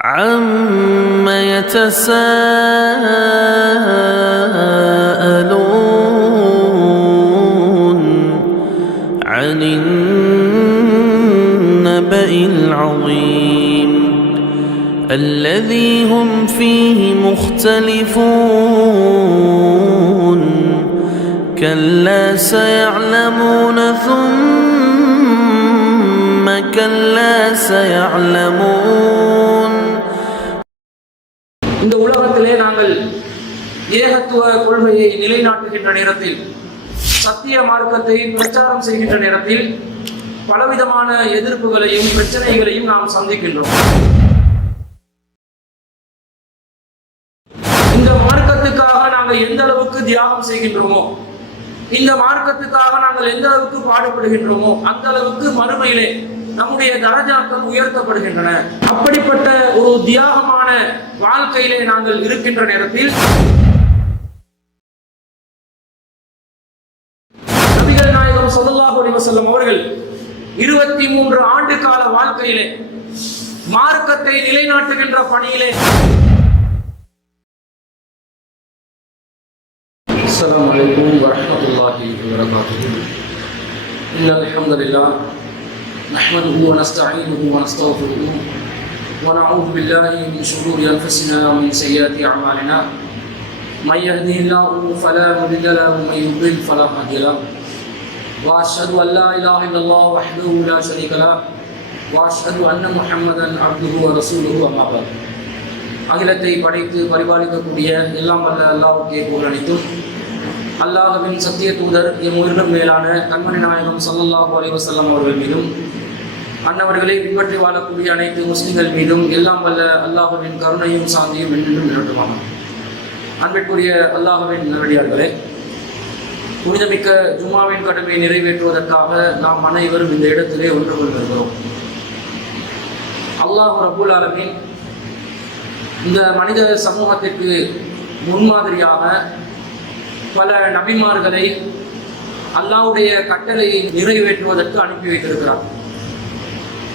عَمَّ يَتَسَاءَلُونَ عَنِ النَّبَإِ الْعَظِيمِ الَّذِي هُمْ فِيهِ مُخْتَلِفُونَ كَلَّا سَيَعْلَمُونَ ثُمَّ كَلَّا سَيَعْلَمُونَ. இந்த உலகத்திலே நாங்கள் ஏகத்துவ கொள்கையை நிலைநாட்டுகின்ற நேரத்தில், சத்திய மார்க்கத்தை பிரச்சாரம் செய்கின்ற நேரத்தில் பலவிதமான எதிர்ப்புகளையும் பிரச்சனைகளையும் நாம் சந்திக்கின்றோம். இந்த மார்க்கத்துக்காக நாங்கள் எந்த அளவுக்கு தியாகம் செய்கின்றோமோ, இந்த மார்க்கத்துக்காக நாங்கள் எந்த அளவுக்கு பாடுபடுகின்றோமோ, அந்த அளவுக்கு மறுமையிலே நம்முடைய தரஜாக்கள் உயர்த்தப்படுகின்றன. அப்படிப்பட்ட ஒரு தியாகமான வாழ்க்கையிலே நாங்கள் இருக்கின்ற நேரத்தில் நபிகள் நாயகம் ஸல்லல்லாஹு அலைஹி வஸல்லம் அவர்கள் 23 ஆண்டு கால வாழ்க்கையிலே மார்க்கத்தை நிலைநாட்டுகின்ற பணியிலே. அஸ்ஸலாமு அலைக்கும் வரஹ்மத்துல்லாஹி வபரகாத்துஹு. இன்னல் ஹம்தலில்லாஹ் நஹ்மதுஹு வ நஸ்தஈனுஹு வ நஸ்தக்ஃபிருஹு வ நஊது பில்லாஹி மின் ஷுரூரி அன்ஃபுஸினா வ மின் ஸய்யிஆத்தி அஅமாலினா. மன் யஹ்திஹில்லாஹு ஃபலா முضل له ومن يضلل فلا هادي له. وأشهد أن لا إله إلا الله وحده لا شريك له وأشهد أن محمدا عبده ورسوله. أما بعد. அகிலத்தை படைத்து பரிபாலிக்கக்கூடிய எல்லாம் வல்ல அல்லாஹ்வுக்கே புகழ் அனைத்தும். அல்லாஹ்வின் சத்திய தூதர் எம் உயிரினும் மேலான கண்மணி நாயகம் ஸல்லல்லாஹு அலைஹி வஸல்லம் அவர்கள் மீதும், அன்னவர்களை பின்பற்றி வாழக்கூடிய அனைத்து முஸ்லிம்கள் மீதும் எல்லாம் வல்ல அல்லாஹ்வின் கருணையும் சாந்தியும் என்றென்றும் நிலவுமாக. அன்பிற்குரிய அல்லாஹ்வின் நல்லடியார்களே, புனிதமிக்க ஜும்மாவின் கடமையை நிறைவேற்றுவதற்காக நாம் அனைவரும் இந்த இடத்திலே ஒன்று கொண்டிருக்கிறோம். அல்லாஹ் ரப்பல் ஆலமீன் இந்த மனித சமூகத்திற்கு முன்மாதிரியாக பல நபிமார்களை அல்லாஹ்வுடைய கட்டளையை நிறைவேற்றுவதற்கு அனுப்பி வைத்திருக்கிறார்.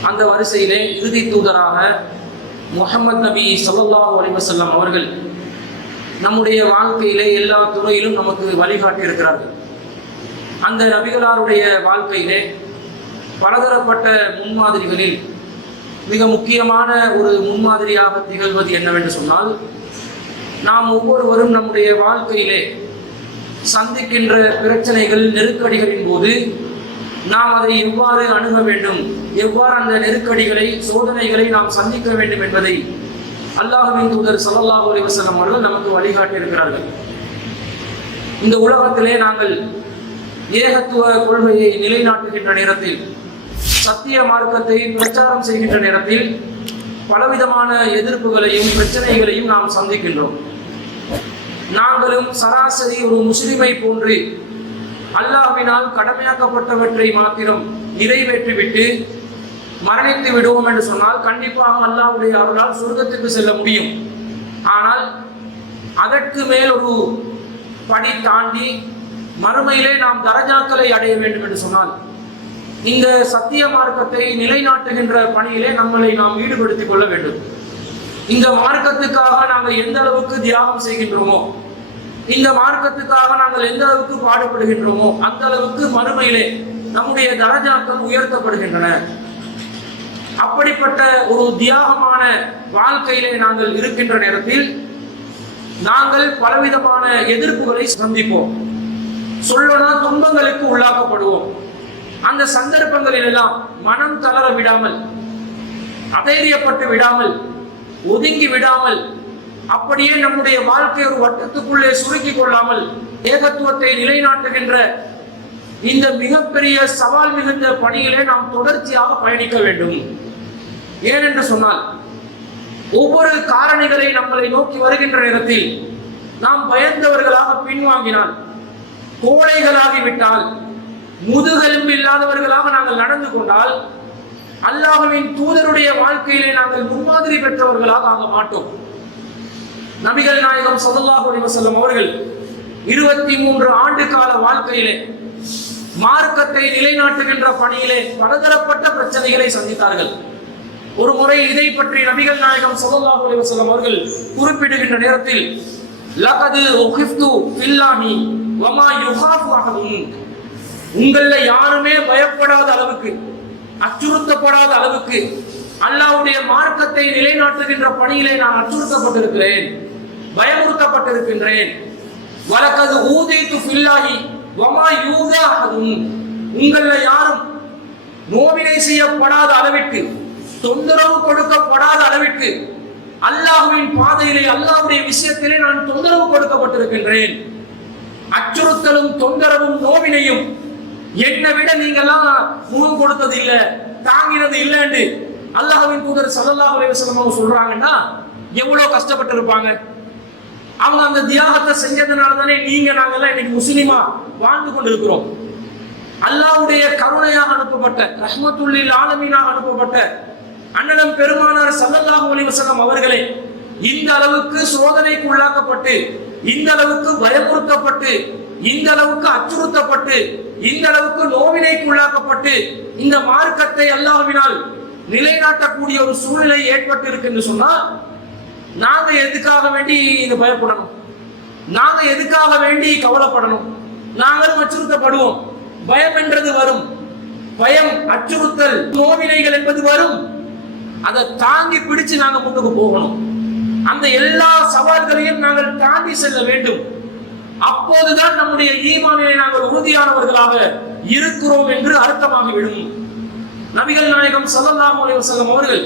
அந்த வரிசையிலே இறுதி தூதராக முஹம்மது நபி ஸல்லல்லாஹு அலைஹி வஸல்லம் அவர்கள் நம்முடைய வாழ்க்கையிலே எல்லா துறையிலும் நமக்கு வழிகாட்டி இருக்கிறார்கள். அந்த நபிகளாருடைய வாழ்க்கையிலே பலதரப்பட்ட முன்மாதிரிகளில் மிக முக்கியமான ஒரு முன்மாதிரியாக திகழ்வது என்னவென்று சொன்னால், நாம் ஒவ்வொருவரும் நம்முடைய வாழ்க்கையிலே சந்திக்கின்ற பிரச்சனைகள், நெருக்கடிகளின் போது நாம் அதை எவ்வாறு அணுக வேண்டும், எவ்வாறு அந்த நெருக்கடிகளை, சோதனைகளை நாம் சந்திக்க வேண்டும் என்பதை அல்லாஹ்வின் தூதர் ஸல்லல்லாஹு அலைஹி வஸல்லம் அவர்கள் நமக்கு வழிகாட்டி இருக்கிறார்கள். இந்த உலகத்திலே நாங்கள் ஏகத்துவ கொள்கையை நிலைநாட்டுகின்ற நேரத்தில், சத்திய மார்க்கத்தை பிரச்சாரம் செய்கின்ற நேரத்தில் பலவிதமான எதிர்ப்புகளையும் பிரச்சனைகளையும் நாம் சந்திக்கின்றோம். நாங்களும் சராசரி ஒரு முஸ்லிமை போன்று அல்லாஹ்வினால் கடமையாக்கப்பட்டவற்றை மாத்திரம் நிறைவேற்றிவிட்டு மரணித்து விடுவோம் என்று சொன்னால் கண்டிப்பாக அல்லாஹ்வுடைய அருளால் சொர்க்கத்துக்கு செல்ல முடியும். ஆனால் அதற்கு மேல் ஒரு படி தாண்டி மறுமையிலே நாம் தரஜாக்களை அடைய வேண்டும் என்று சொன்னால், இந்த சத்திய மார்க்கத்தை நிலைநாட்டுகின்ற பணியிலே நம்மளை நாம் ஈடுபடுத்திக் கொள்ள வேண்டும். இந்த மார்க்கத்துக்காக நாங்கள் எந்த அளவுக்கு தியாகம் செய்கின்றோமோ, இந்த மார்க்கத்துக்காக நாங்கள் எந்த அளவுக்கு பாடுபடுகின்றோமோ, அந்த அளவுக்கு மறுமையிலே நம்முடைய தரஜாக்கள் உயர்த்தப்படுகின்றன. அப்படிப்பட்ட ஒரு தியாகமான வாழ்க்கையிலே நாங்கள் இருக்கின்ற நேரத்தில் நாங்கள் பலவிதமான எதிர்ப்புகளை சந்திப்போம். சொல்லனா துன்பங்களுக்கு உள்ளாக்கப்படுவோம். அந்த சந்தர்ப்பங்களில் எல்லாம் மனம் தளர விடாமல், அதைரியப்பட்டு விடாமல், ஒதுங்கி விடாமல், அப்படியே நம்முடைய வாழ்க்கை ஒரு வட்டத்துக்குள்ளே சுருக்கிக் கொள்ளாமல் ஏகத்துவத்தை நிலைநாட்டுகின்ற இந்த மிகப்பெரிய சவால் மிகுந்த பணியிலே நாம் தொடர்ச்சியாக பயணிக்க வேண்டும். ஏனென்று சொன்னால், ஒவ்வொரு காரணிகளை நம்மளை நோக்கி வருகின்ற நேரத்தில் நாம் பயந்தவர்களாக பின்வாங்கினால், கோழைகளாகிவிட்டால், முதுகெலும்பு இல்லாதவர்களாக நாங்கள் நடந்து கொண்டால், அல்லாஹ்வின் தூதருடைய வாழ்க்கையிலே நாங்கள் முன்மாதிரி பெற்றவர்களாக ஆக மாட்டோம். நபிகள் நாயகம் ஸல்லல்லாஹு அலைஹி வஸல்லம் அவர்கள் 23 ஆண்டு கால வாழ்க்கையிலே மார்க்கத்தை நிலைநாட்டுகின்ற பணியிலே பலதரப்பட்ட பிரச்சனைகளை சந்தித்தார்கள். ஒரு முறை இதை பற்றி நபிகள் நாயகம் ஸல்லல்லாஹு அலைஹி வஸல்லம் அவர்கள் குறிப்பிடுகின்ற நேரத்தில் லகது உகிஃப்து பில்லாஹி வமா யுகாஃபு அஹதுன், உங்கள யாருமே பயப்படாத அளவுக்கு, அச்சுறுத்தப்படாத அளவுக்கு அல்லாஹ்வுடைய மார்க்கத்தை நிலைநாட்டுகின்ற பணியிலே நான் அச்சுறுத்தப்பட்டிருக்கிறேன், பயமுறுத்தப்பட்டிருக்கின்றேன். வலகது ஊதித்து பில்லாஹி வமா யூதா அஹதுன், உங்கள யாரும் நோவினை செய்யப்படாத அளவிற்கு, தொந்தரவு கொடுக்கப்படாத அளவிற்கு அல்லாஹ்வின் பாதையிலே, அல்லாஹ்வுடைய விஷயத்திலே நான் தொந்தரவு கொடுக்கப்பட்டிருக்கின்றேன். அச்சுறுத்தலும் தொந்தரவும் நோவினையும் என்னை விட நீங்கெல்லாம் முகம் கொடுத்தது இல்லை, தாங்கினது இல்லைன்னு அல்லாஹ்வின் தூதர் ஸல்லல்லாஹு அலைஹி வஸல்லம் அவங்க சொல்றாங்கன்னா எவ்வளவு கஷ்டப்பட்டு இருப்பாங்க. அவங்க அந்த தியாகத்தை செஞ்சதுனால தானே நீங்க நாங்கெல்லாம் இன்னைக்கு முஸ்லிமா வாழ்ந்து கொண்டிருக்கிறோம். அல்லாஹ்வுடைய கருணையாக அனுப்பப்பட்ட, ரஹ்மத்துல் லில் ஆலமீனாக அனுப்பப்பட்ட அண்ணலம் பெருமானார் ஸல்லல்லாஹு அலைஹி வஸல்லம் அவர்களே இந்த அளவுக்கு சோதனைக்கு உள்ளாக்கப்பட்டு, இந்த அளவுக்கு பயமுறுத்தப்பட்டு, இந்த அளவுக்கு அச்சுறுத்தப்பட்டு, இந்த அளவுக்கு நோவினைக்கு உள்ளாக்கப்பட்டு இந்த மார்க்கத்தை அல்லாஹ்வினால் நிலைநாட்டக்கூடிய ஒரு சூழ்நிலை ஏற்பட்டு இருக்குன்னு சொன்னா நாங்க எதுக்காக வேண்டி இந்த பயப்படணும்? நாங்க எதுக்காக வேண்டி கவலைப்படணும்? நாங்களும் அச்சுறுத்தப்படுவோம். பயம் என்றது வரும், பயம், அச்சுறுத்தல், நோவினைகள் என்பது வரும். அதை தாங்கி பிடிச்சு நாங்க முன்னுக்கு போகணும். அந்த எல்லா சவால்களையும் நாங்கள் தாண்டி செல்ல வேண்டும். அப்போதுதான் நம்முடைய ஈமானிலே நாங்கள் உறுதியானவர்களாக இருக்கிறோம் என்று அர்த்தமாகிவிடும். நபிகள் நாயகம் ஸல்லல்லாஹு அலைஹி வஸல்லம் அவர்கள்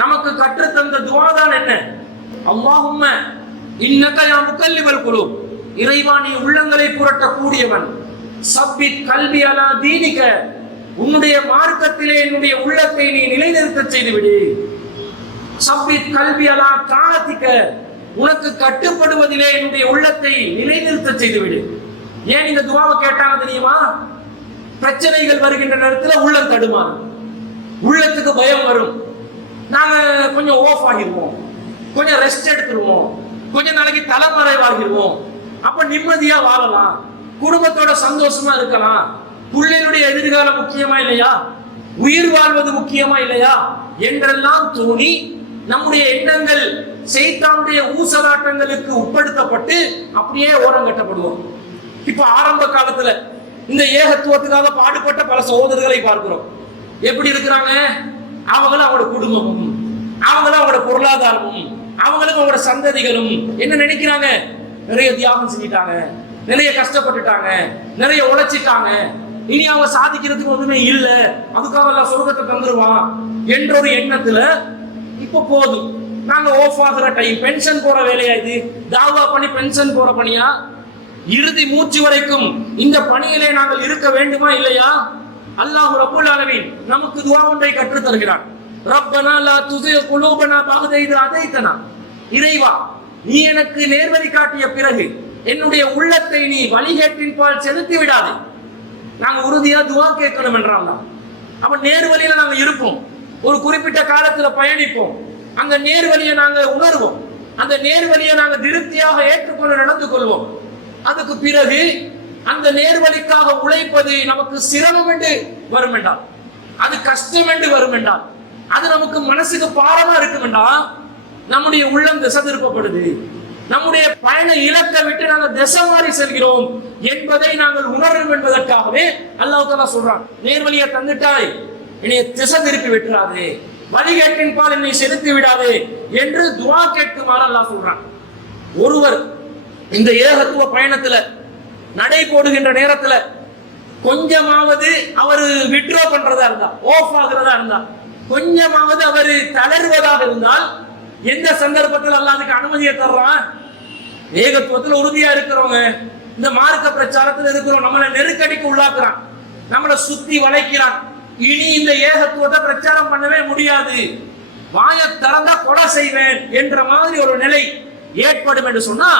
நமக்கு கற்றுத்தந்த துஆ தான் என்ன? அல்லாஹும்ம இன்னக யா முகல்லிபல் குலூப், இறைவா நீ உள்ளங்களை புரட்டக்கூடியவன், சப்பித் கல்பி அலா தீனிக, உன்னுடைய மார்க்கத்திலே என்னுடைய உள்ளத்தை நீ நிலைநிறுத்த செய்து விடு. சப்பித் கல்பி அலா தாஅதிக, உனக்கு கட்டுப்படுவதிலே என்னுடைய உள்ளத்தை நிலைநிறுத்த செய்து விடு. ஏன் இந்த துஆவை கேட்டாங்க தெரியுமா? பிரச்சனைகள் வருகின்ற நேரத்தில் உள்ளம் தடுமாறும், உள்ளத்துக்கு பயம் வரும். நாங்க கொஞ்சம் ஓஃப் ஆகிடுவோம், கொஞ்சம் ரெஸ்ட் எடுத்துருவோம், கொஞ்ச நாளைக்கு தலைமறைவாகிடுவோம். அப்ப நிம்மதியா வாழலாம், குடும்பத்தோட சந்தோஷமா இருக்கலாம். பிள்ளைகளுடைய எதிர்காலம் முக்கியமா இல்லையா? உயிர் வாழ்வது முக்கியமா இல்லையா என்றெல்லாம் தோணி நம்முடைய எண்ணங்கள் சைத்தானுடைய ஊசலாட்டங்களுக்கு உட்படுத்தப்பட்டு அப்படியே ஓரம் கட்டப்படுவோம். இப்ப ஆரம்ப காலத்துல இந்த ஏகத்துவத்துக்காக பாடுபட்ட பல சகோதரர்களை பார்க்கிறோம். எப்படி இருக்கிறாங்க? அவங்களும் அவங்களோட குடும்பமும், அவங்களும் அவங்களோட பொருளாதாரமும், அவங்களும் அவங்களோட சந்ததிகளும் என்ன நினைக்கிறாங்க? நிறைய தியாகம் செஞ்சிட்டாங்க, நிறைய கஷ்டப்பட்டுட்டாங்க, நிறைய உழைச்சிட்டாங்க, இனி அவங்க சாதிக்கிறதுக்கு ஒண்ணுமே இல்லை, அதுக்காக எல்லாம் சொர்க்கத்தை தந்துருவான் என்ற ஒரு எண்ணத்துல இப்ப போதும், நாங்க ஓஃப் ஆகிற டைம், பென்ஷன் போற வேலையா இது? தாவா பண்ணி பென்ஷன் போற பணியா? இறுதி மூச்சு வரைக்கும் இந்த பணியிலே நாங்கள் இருக்க வேண்டுமா இல்லையா? அல்லாஹ் ரப்பல் ஆலமீன் நமக்கு துஆ ஒன்றை கற்றுத் தருகிறான். ரப்பனா லா துஸிக் குலூபனா பஅத இத் ஹதைதனா, இறைவா நீ எனக்கு நேர்வழி காட்டிய பிறகு என்னுடைய உள்ளத்தை நீ வழிகேட்டின் பால் செலுத்தி விடாதே. நாங்க உறுதியா துஆ கேட்கணும் என்றால் அப்ப நேர்வழியில நாங்க இருப்போம், ஒரு குறிப்பிட்ட காலத்துல பயணிப்போம், அந்த நேர்வழியை நாங்க உணர்வோம், அந்த நேர்வழியை நாங்க திருப்தியாக ஏற்றுக்கொண்டு நடந்து கொள்வோம். அதுக்கு பிறகு அந்த நேர்வழிக்காக உழைப்பது நமக்கு சிரமம் என்று வரும் என்றால், அது கஷ்டம் என்று வரும் என்றால், அது நமக்கு மனசுக்கு பாரமா இருக்கும் என்றால் நம்முடைய உள்ளம் திசை திருப்பப்படுது, நம்முடைய பயண இலக்கை விட்டு நாங்கள் திசை மாறி செல்கிறோம் என்பதை நாங்கள் உணரும் என்பதற்காகவே அல்லாஹ் தஆலா சொல்றான், நேர்வழியை தந்துட்டாய் என்னை திசை திருப்பி விட்டுறாதே, வழிகேட்டின் பால் என்னை செலுத்தி விடாதே என்று துஆ கேட்குமாறு அல்லாஹ் சொல்றான். ஒருவர் இந்த ஏகத்துவ பயணத்துல நடை போடுகின்ற நேரத்துல கொஞ்சமாவது அவர் விட்ரோ பண்றதா இருந்தா, ஆஃப் ஆகிறதா இருந்தா, கொஞ்சமாவது அவர் தளர்வதாக இருந்தால் எந்த சந்தர்ப்பத்தில் அல்லாஹ் அதுக்கு அனுமதியை தர்றான்? ஏகத்துவத்தில் உறுதியா இருக்கிறவங்க, இந்த மார்க்க பிரச்சாரத்தில் இருக்கிறோம், நம்மளை நெருக்கடிக்கு உள்ளாக்குறான், நம்மளை சுத்தி வளைக்கிறான், இனி இந்த ஏகத்துவத்தை பிரச்சாரம் பண்ணவே முடியாது, வாயை திறந்தா கொலை செய்வேன் என்ற மாதிரி ஒரு நிலை ஏற்படும் என்று சொன்னா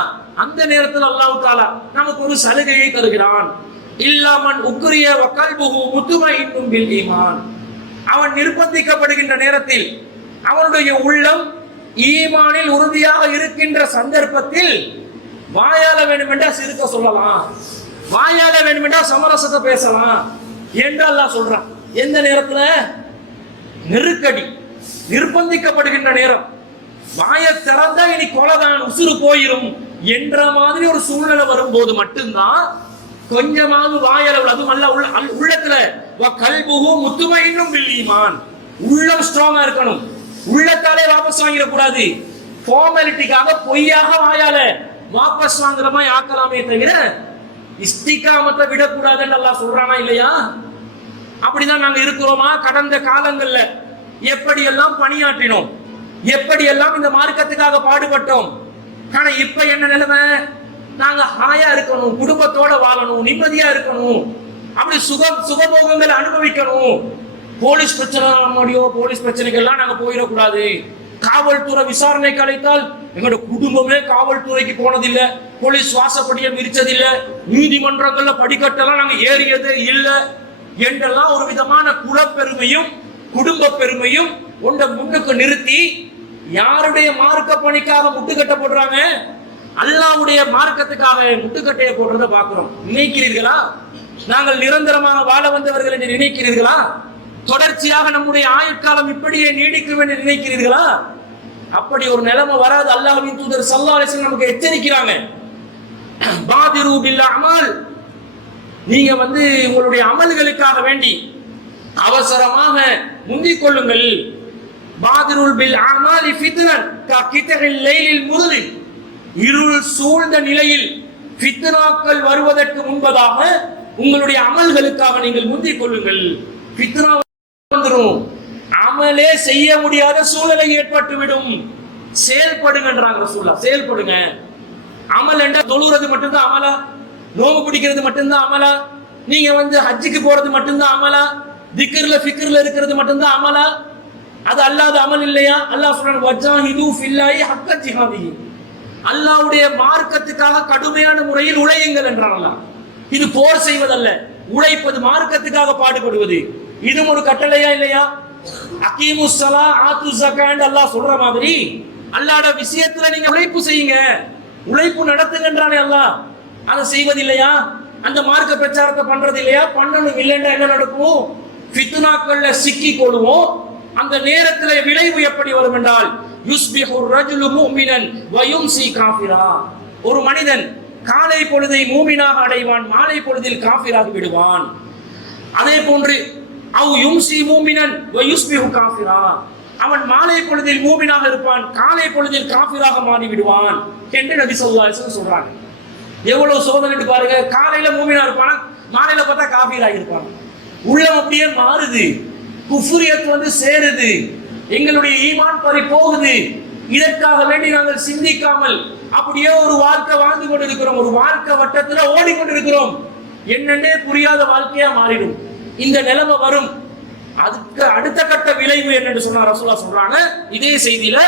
அந்த நேரத்தில் அல்லாஹ் தஆலா நமக்கு ஒரு சலுகையை தருகிறான். இல்லாமன் உக்ரிய வகல்புஹு முத்மஇன்னும் பில் ஈமான், அவன் நிர்பந்திக்கப்படுகின்ற நேரத்தில் அவனுடைய உள்ளம் ஈமானில் உறுதியாக இருக்கின்ற சந்தர்ப்பத்தில் வாயால வேண்டுமென்றா சிரிக்க சொல்லலாம், வாயால வேண்டுமென்றா சமரசத்தை பேசலாம் என்று அல்லாஹ் சொல்றான். எந்த நேரத்துல? நெருக்கடி, நிர்பந்திக்கப்படுகின்ற நேரம், வாயை திறந்தா இனி கொலைதான், உசுறு போயிரும் என்ற மாதிரி ஒரு சூழ்நிலை வரும்போது மட்டும்தான் கொஞ்சமாவது வாயளவில், அதுவும் அல்ல உள்ளத்துல கல்புஹு முத்துமையின்னும் பில் ஈமான், உள்ளம் ஸ்ட்ராங்கா இருக்கணும். உள்ளத்தாலே வாபஸ் வாங்கிடக்கூடாது. ஃபார்மாலிட்டிக்காக பொய்யாக வாயால வாபஸ் வாங்குற மாதிரி ஆக்கலாமே தவிர இஸ்திகாமத்தை விடக்கூடாதுன்னு அல்லாஹ் சொல்றானா இல்லையா? அப்படிதான் நாங்க இருக்கிறோமா? கடந்த காலங்கள்ல எப்படியெல்லாம் பணியாற்றினோம், எப்படியெல்லாம் இந்த மார்க்கத்துக்காக பாடுபட்டோம். ஆனா இப்ப என்ன நிலைமை? நாங்க ஹாயா இருக்கணும், குடும்பத்தோட வாழணும், நிம்மதியா இருக்கணும், அப்படி சுகபோகங்களை அனுபவிக்கணும். போலீஸ் பிரச்சனை, நம்முடைய போலீஸ் பிரச்சனைகள்லாம் நாங்க போயிடக்கூடாது. காவல்துறை விசாரணைக்கு அழைத்தால் எங்களோட குடும்பமே காவல்துறைக்கு போனதில்லை, போலீஸ் வாசப்படியை மிரிச்சதில்லை, நீதிமன்றங்கள்ல படிக்கட்டெல்லாம் நாங்க ஏறியதே இல்லை என்றெல்லாம் ஒரு விதமான குலப்பெருமையும் குடும்ப பெருமையும் ஒன்றை முன்னுக்கு நிறுத்தி யாருடைய மார்க்க பணிக்காக முட்டுக்கட்டை போடுறாங்க? அல்லாஹ்வுடைய மார்க்கத்துக்காக முட்டுக்கட்டையை போடுறத பார்க்கிறோம். நினைக்கிறீர்களா நாங்கள் நிரந்தரமாக வாழ வந்தவர்கள் என்று நினைக்கிறீர்களா? தொடர்ச்சியாக நம்முடைய ஆயுட்காலம் இப்படியே நீடிக்கும் என்று நினைக்கிறீர்களா? அப்படி ஒரு நிலைமை வராது. அல்லாஹ்வின் தூதர் ஸல்லல்லாஹு அலைஹி வஸல்லம் நமக்கு எச்சரிக்கிறாங்க. பாதிரு பில் அமல், நீங்க உங்களுடைய அமல்களுக்காக வேண்டி அவசரமாக முந்திக் கொள்ளுங்கள். பாதிருல் பில் அமாலி ஃபித்னன் ககிதகில் லைலில் முதுலில், இருள் சூழ்ந்த நிலையில் ஃபித்னாக்கள் வருவதற்கு முன்பதாக உங்களுடைய அமல்களுக்காக நீங்கள் முந்திக் கொள்ளுங்கள். ஃபித்னா வந்துரும், அமலே செய்ய முடியாத சூழ்நிலை ஏற்பட்டுவிடும். செயல்படுங்கன்றாங்க ரசூலுல்லாஹ். செயல்படுங்க. அமல் என்ற தொழுறது மட்டும்தான் அமலா? நோம்பு பிடிக்கிறது மட்டும்தான் அமலா? நீங்க ஹஜ்ஜுக்கு போறது மட்டும்தான் அமலா? திக்ர்ல ஃபிக்ர்ல இருக்கிறது மட்டும்தான் அமலா? அது அல்லாத அமல் இல்லையா? அல்லாஹ் சொல்றான் வஜாஹிது ஃபில்லாஹி ஹக்க ஜிஹாதிஹி, அல்லாஹ்வுடைய மார்க்கத்துக்காக கடுமையான முறையில் உழையுங்கள் என்றான் அல்லாஹ். இது போர் செய்வதல்ல, உழைப்பது, மார்க்கத்துக்காக பாடுபடுவது. இதுவும் ஒரு கட்டளையா இல்லையா? அகீமுஸ் ஸலா ஆத்து ஸகாத் அல்லாஹ் சொல்ற மாதிரி அல்லாஹ்ட விஷயத்துல நீங்க உழைப்பு செய்யுங்க, உழைப்பு நடத்துங்கன்றானே அல்லாஹ். அதை செய்வதில்லையா? அந்த மார்க்க பிரச்சாரத்தை பண்றது இல்லையா? பண்ணணும். இல்லைன்னா என்ன நடக்கும்? ஃபித்னாக்கள்ல சிக்கி கொள்வோம். அந்த நேரத்தில் விளைவு எப்படி வரும் என்றால் யுஸ்பிஹு ரஜுலு முஃமினன் வ யும்சி காஃபிரா, ஒரு மனிதன் காலை பொழுதை மூமினாக அடைவான், மாலை பொழுதில் காஃபிராகி விடுவான். அதே போன்று அவ் யும்சி முஃமினன் வ யுஸ்பிஹு காஃபிரா, அவன் மாலை பொழுதில் மூமினாக இருப்பான், காலை பொழுதில் காஃபிராக மாறி விடுவான் என்று நபி ஸல்லல்லாஹு அலைஹி வஸல்லம் சொல்றாங்க. எவ்வளவு சோதனை பாருங்க. காலையில மூமினா இருப்பான், மாலையில பார்த்தா காஃபிராகி இருப்பான். உள்ளம் அப்படியே மாறுது, குஃப்ரியத் சேருது, எங்களுடைய ஈமான் பறி போகுது. இதற்காக வேண்டி நாங்கள் சிந்திக்காமல் அப்படியே ஒரு வாழ்க்கை வாழ்ந்து கொண்டிருக்கிறோம், ஒரு வாழ்க்கை வட்டத்துல ஓடிக்கொண்டிருக்கிறோம். என்னன்னே புரியாத வாழ்க்கையா மாறிடும். இந்த நிலைமை வரும். அதுக்கு அடுத்த கட்ட விளைவு என்னன்னு சொன்னா ரசூலுல்லாஹ் சொல்றாங்க இதே செய்தியில,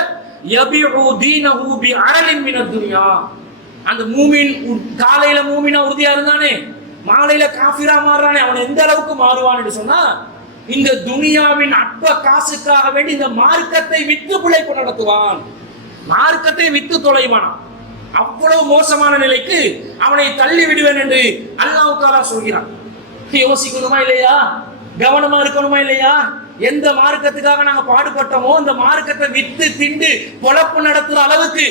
யபிஉ தீனஹு பி அரலின் மினத் துன்யா, அந்த மூமின் காலையில மூமினா உறுதியா இருந்தானே, மாலையில காஃபிரா மாறுறானே, அவன் எந்த அளவுக்கு மாறுவான்னு சொன்னா, இந்த துனியாவின் அற்ப காசுக்காக வேண்டி இந்த மார்க்கத்தை வித்து பிழைப்பு நடத்துவான், மார்க்கத்தை வித்து தொலைவான். அவ்வளவு மோசமான நிலைக்கு அவனை தள்ளி விடுவேன் என்று அல்லாஹ் தஆலா சொல்கிறான். யோசிக்கணுமா இல்லையா? கவனமா இருக்கணுமா இல்லையா? எந்த மார்க்கத்துக்காக நாங்க பாடுபட்டோமோ அந்த மார்க்கத்தை வித்து திண்டு பொழப்பு நடத்துற அளவுக்கு,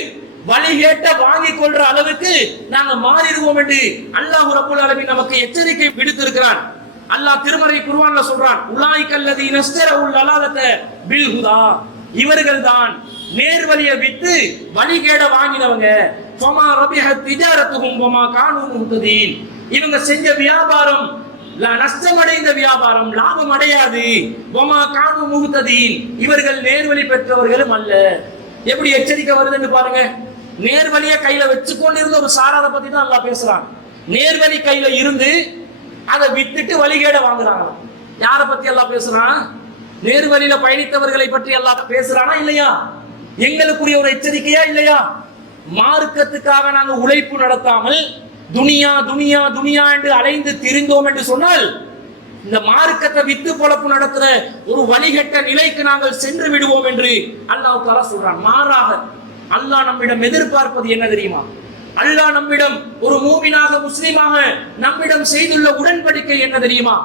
வழிகேட்ட வாங்கி கொள்ற அளவுக்கு நாங்க மாறிடுவோம் என்று அல்லாஹ் ரப்பல் ஆலமீன் நமக்கு எச்சரிக்கை விடுத்திருக்கிறான். அல்லாஹ் திருமறை குர்ஆன்ல சொல்றான், உலாயிகல்லதீன இஸ்தரவுல் லலாலத பில் ஹுதா, இவர்கள் தான் நேர்வழியை விட்டு வழிகேட வாங்கினவங்க. ஃபமா ரபிஹத் திஜாரத்துஹும் வமா கானூ முஹ்ததீன், இவங்க செஞ்ச வியாபாரம் நஷ்டமடைந்த வியாபாரம், லாபம் அடையாது. வமா கானூ முஹ்ததீன், இவர்கள் நேர்வழி பெற்றவர்களும் அல்ல. எப்படி எச்சரிக்கை வருதுன்னு பாருங்க. நேர்வழியை கையில வச்சுக்கொண்டு இருந்த ஒரு சாராரை பத்தி தான் அல்லாஹ் பேசுறான். நேர்வழி கையில இருந்து அதை விட்டுட்டு வழிகேட வாங்குறாங்க. யாரை பத்தி அல்லாஹ் பேசுறான்? நேர்வழியில பயணித்தவர்களை பற்றி அல்லாஹ் பேசுறானா இல்லையா? எங்களுக்குரிய ஒரு எச்சரிக்கையா இல்லையா? மார்க்கத்துக்காக நாங்க உழைப்பு நடத்தாமல் துனியா துனியா துனியா என்று அலைந்து திரிந்தோம் என்று சொன்னால், இந்த மார்க்கத்தை வித்து பொழப்பு நடத்துற ஒரு வழிகட்ட நிலைக்கு நாங்கள் சென்று விடுவோம் என்று அல்லாஹ் தஆலா சொல்றான். மாறாக அல்லாஹ் நம்மிடம் எதிர்பார்ப்பது என்ன தெரியுமா? அல்லாஹ் நம்மிடம் ஒரு மூமினாக முஸ்லிமாக நம்மிடம் செய்துள்ள உடன்படிக்கை என்ன தெரியுமா?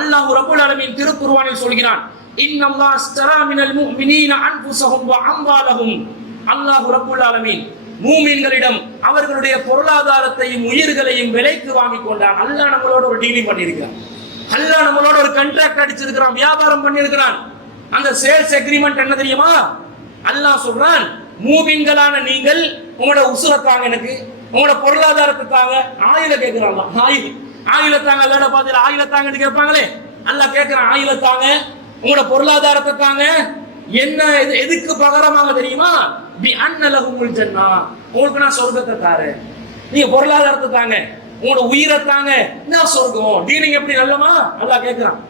அல்லாஹ் ரப்பல் ஆலமீன் திருக்குர்ஆனில் சொல்கிறான், இன்னல்லாஹ் அஸ்தரா மினல் முஃமினீன அன்ஃபுஸஹும் வ அம்வாலஹும். அல்லாஹ் ரப்புல் ஆலமீன் மூமின்களிடம் அவர்களுடைய பொருளாதாரத்தையும் உயிர்களையும் விலைக்கு வாங்கி கொண்டான். அல்லாஹ் நம்மளோட ஒரு டீலிங் பண்ணியிருக்கிறான். அல்லாஹ் நம்மளோட ஒரு கான்ட்ராக்ட் அடிச்சிருக்கிறான், வியாபாரம் பண்ணியிருக்கிறான். அந்த சேல்ஸ் அக்ரிமெண்ட் என்ன தெரியுமா? அல்லாஹ் சொல்றான், மூமின்களான நீங்கள் உங்களோட உசுரத்தாங்க, எனக்கு உங்களோட பொருளாதாரத்தை தாங்க. ஆயில கேட்கிறான், ஆயிலத்தாங்க. வேலை பார்த்து ஆயிலத்தாங்கன்னு கேட்பாங்களே, அல்லாஹ் கேட்கிறான், ஆயிலத்தாங்க, உங்களோட பொருளாதாரத்தை தாங்க. என்ன எதுக்கு பகரமாக தெரியுமா? பி அன்னலஹுமுல் ஜன்னா, உங்களுக்கு நான் சொர்க்கத்தை தாரேன். நீங்க பொருளாதாரத்தை தாங்க, உங்களோட உயிரை தாங்க, என்ன சொர்க்கம். டீலிங் எப்படி நல்லமா? அல்லாஹ் கேட்கிறான்.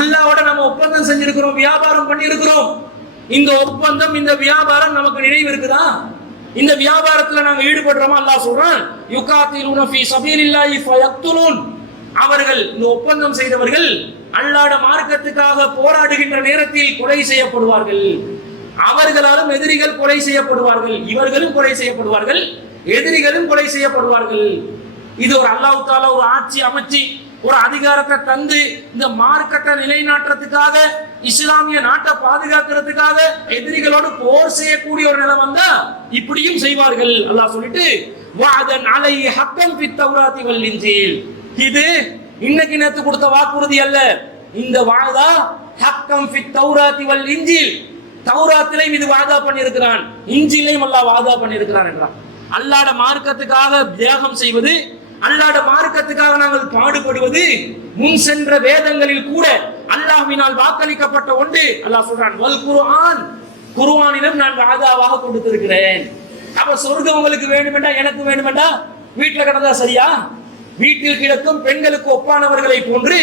அல்லாஹ்வோட நம்ம ஒப்பந்தம் செஞ்சிருக்கிறோம், வியாபாரம் பண்ணி இருக்கிறோம். இந்த ஒப்பந்தம், இந்த வியாபாரம் நமக்கு நினைவு இருக்குதா? இந்த வியாபாரத்துல நாங்க ஈடுபடுறோமா? அல்லாஹ் சொல்றான், யுகாத்திலூன ஃபீ ஸபீலில்லாஹி ஃபயக்துலூன். அவர்கள், இந்த ஒப்பந்தம் செய்தவர்கள் அல்லாஹ்வுடைய மார்க்கத்துக்காக போராடுகின்ற நேரத்தில் கொலை செய்யப்படுவார்கள். அவர்களாலும் எதிரிகள் கொலை செய்யப்படுவார்கள், இவர்களும் கொலை செய்யப்படுவார்கள், எதிரிகளும் கொலை செய்யப்படுவார்கள். இது ஒரு அல்லாஹ் தஆலா ஒரு ஆட்சி அமைச்சு ஒரு அதிகாரத்தை தந்து இந்த மார்க்கத்தை நிலைநாட்டுறதுக்காக, இஸ்லாமிய நாட்டை பாதுகாக்கிறதுக்காக எதிரிகளோடு போர் செய்யக்கூடிய ஒரு நிலை வந்தா இப்படியும் செய்வார்கள். அல்லாஹ் சொல்லிட்டு வஅதன் அலைஹி ஹக்கன் ஃபித் தௌராத்தி வல் இன்ஜீல். இது இன்னைக்கு நேத்து கொடுத்த வாக்குறுதி அல்ல. இந்த வாதா ஹக்கம் ஃபித் தௌராத்தி வல் இன்ஜீல். தௌராத்திலையும் இது வாதா பண்ணியிருக்கிறான், இன்ஜீலையும் அல்லாஹ் வாதா பண்ணியிருக்கிறான் என்றான். அல்லாஹ்வுடைய மார்க்கத்துக்காக தியாகம் செய்வது, அல்லாஹ்வுடைய மார்க்கத்துக்காக நாங்கள் பாடுபடுவது முன் சென்ற வேதங்களில் கூட அல்லாஹ்வினால் வாக்களிக்கப்பட்ட ஒன்று. அல்லாஹ் சொல்றான், வல் குர்ஆன், குர்ஆனிலும் நான் வாதாவாக கொடுத்திருக்கிறேன். அப்ப சொர்க்கம் உங்களுக்கு வேண்டுமெண்டா, எனக்கு வேண்டுமெண்டா, வீட்டுல கிடந்தா சரியா? வீட்டில் கிடக்கும் பெண்களுக்கு ஒப்பானவர்களை போன்று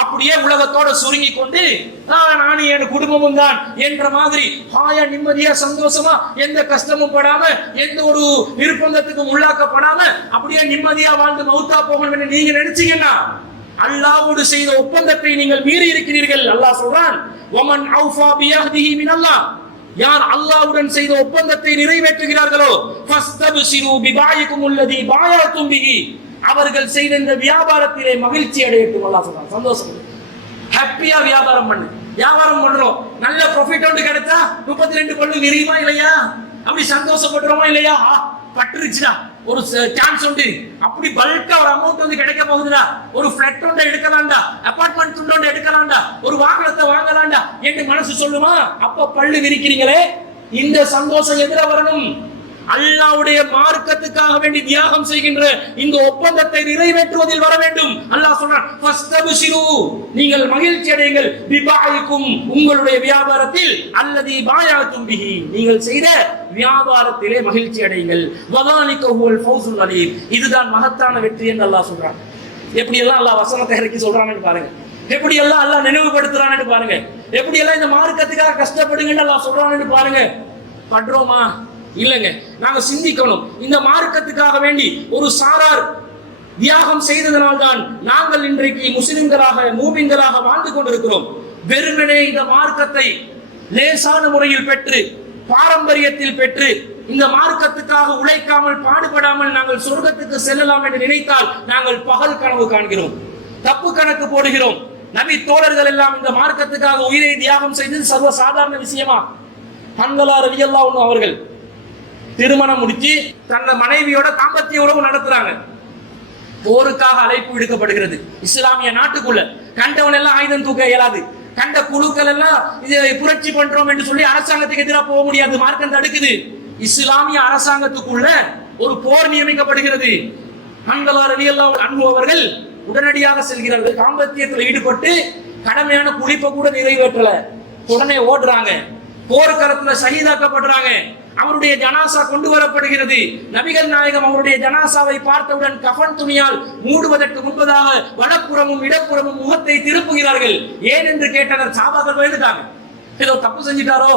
அப்படியே உலகத்தோட சுருங்கி கொண்டு நானும் என் குடும்பமும் தான் என்ற மாதிரி ஹாயா நிம்மதியா சந்தோஷமா எந்த கஷ்டமும் படாம எந்த ஒரு நிர்பந்தத்துக்கும் உள்ளாக்கப்படாம அப்படியே நிம்மதியா வாழ்ந்து மௌத்தா போகணும் என்று நீங்க நினைச்சீங்கன்னா அல்லாஹ்வோடு செய்த ஒப்பந்தத்தை நீங்கள் மீறி இருக்கிறீர்கள். அல்லாஹ் சொல்றான், வமன் அவ்ஃபா பியஹ்திஹி மினல்லாஹ். யார் அல்லாஹ்வுடன் செய்த ஒப்பந்தத்தை நிறைவேற்றுகிறார்களோ ஃபஸ்தப்ஷிரு பிபாயிக்கும் அல்லதி பாயத்தும் பிஹி, அவர்கள் செய்த இந்த வியாபாரத்திலே மகிழ்ச்சி அடையட்டும். அல்லாஹ் சொல்றான், சந்தோஷம், ஹாப்பியா வியாபாரம் பண்ணு. வியாபாரம் பண்றோம், நல்ல ப்ராஃபிட் ஒன்று கிடைச்சா 32 பல்லு விரியுமா இல்லையா? அப்படி சந்தோஷப்படுறோமா இல்லையா? பட்டுருச்சுடா, ஒரு சான்ஸ் உண்டு, அப்படி பல்கா ஒரு அமௌண்ட் வந்து கிடைக்க போகுதுடா, ஒரு ஃபிளாட் ஒன்று எடுக்கலாம்டா, அபார்ட்மெண்ட் ஒன்று எடுக்கலாம்டா, ஒரு வாகனத்தை வாங்கலாம்டா என்று மனசு சொல்லுமா? அப்ப பல்லு விரிக்கிறீங்களே, இந்த சந்தோஷம் எதிர வரணும். அல்லாஹ்வுடைய மார்க்கத்துக்காக வேண்டி தியாகம் செய்கின்ற இந்த ஒப்பந்தத்தை நிறைவேற்றுவதில் வர வேண்டும். அல்லாஹ் சொல்றான், ஃபஸ்தப்ஷிரு, நீங்கள் மகிழ்ச்சி அடையுங்கள், பிபாயிக்கும், உங்களுடைய வியாபாரத்தில், அல்லதி பாயத்தும் பிஹி, நீங்கள் செய்த வியாபாரத்திலே மகிழ்ச்சி அடையுங்கள். வதாலிக ஹுவல் ஃபௌசுல் அலீம், இதுதான் மகத்தான வெற்றி என்று அல்லாஹ் சொல்றான். எப்படி எல்லாம் அல்லாஹ் வசனத்தை இறக்கி சொல்றான்னு பாருங்க, எப்படி எல்லாம் அல்லாஹ் நினைவுபடுத்துறான்னு பாருங்க, எப்படி எல்லாம் இந்த மார்க்கத்துக்காக கஷ்டப்படுங்கன்னு அல்லாஹ் சொல்றான்னு பாருங்க. படுறோமா? இல்லைங்க. நாங்க சிந்திக்கணும், இந்த மார்க்கத்துக்காக வேண்டி ஒரு சாரார் தியாகம் செய்ததனால்தான் நாங்கள் இன்றைக்கு முஸ்லிம்களாக மூமின்களாக வாழ்ந்து கொண்டிருக்கிறோம். வெறுமனே இந்த மார்க்கத்தை லேசான முறையில் பெற்று, பாரம்பரியத்தில் பெற்று, இந்த மார்க்கத்துக்காக உழைக்காமல் பாடுபடாமல் நாங்கள் சொர்க்கத்துக்கு செல்லலாம் என்று நினைத்தால் நாங்கள் பகல் கனவு காண்கிறோம், தப்பு கணக்கு போடுகிறோம். நபி தோழர்கள் எல்லாம் இந்த மார்க்கத்துக்காக உயிரை தியாகம் செய்தது சர்வ சாதாரண விஷயமா? ஹன்ஸலா ரலியல்லாஹு அன்ஹு அவர்கள் திருமணம் முடிச்சு தன்ன மனைவியோட தாம்பத்திய உறவு நடத்துறாங்க. போருக்காக அழைப்பு விடுக்கப்படுகிறது இஸ்லாமிய நாட்டுக்குள்ள. கண்டவன் எல்லாம் ஆயுதம் தூக்க இயலாது, கண்ட குழுக்கள் எல்லாம் இதை புரட்சி பண்றோம் என்று சொல்லி அரசாங்கத்துக்கு எதிராக போக முடியாது, மார்க்கம் தடுக்குது. இஸ்லாமிய அரசாங்கத்துக்குள்ள ஒரு போர் நியமிக்கப்படுகிறது. ஹன்ஸலா ரலியல்லாஹு அன்ஹு அவர்கள் உடனடியாக செல்கிறார்கள். தாம்பத்தியத்தில் ஈடுபட்டு கடமையான குளிப்பை கூட நிறைவேற்றல, உடனே ஓடுறாங்க. போர்க்களத்துல ஷஹீதாக்கப்படுறாங்க. அவருடைய ஜனாசா கொண்டு வரப்படுகிறது. நபிகள் நாயகம் அவருடைய ஜனாசாவை பார்த்தவுடன் கஃன் துணியால் மூடுவதற்கு முன்பதாக வலப்புறமும் இடப்புறமும் முகத்தை திருப்புகிறார்கள். ஏன் என்று கேட்டனர். சஹாபாக்கள் பயந்துட்டாங்க, ஏதோ தப்பு செஞ்சிட்டாரோ,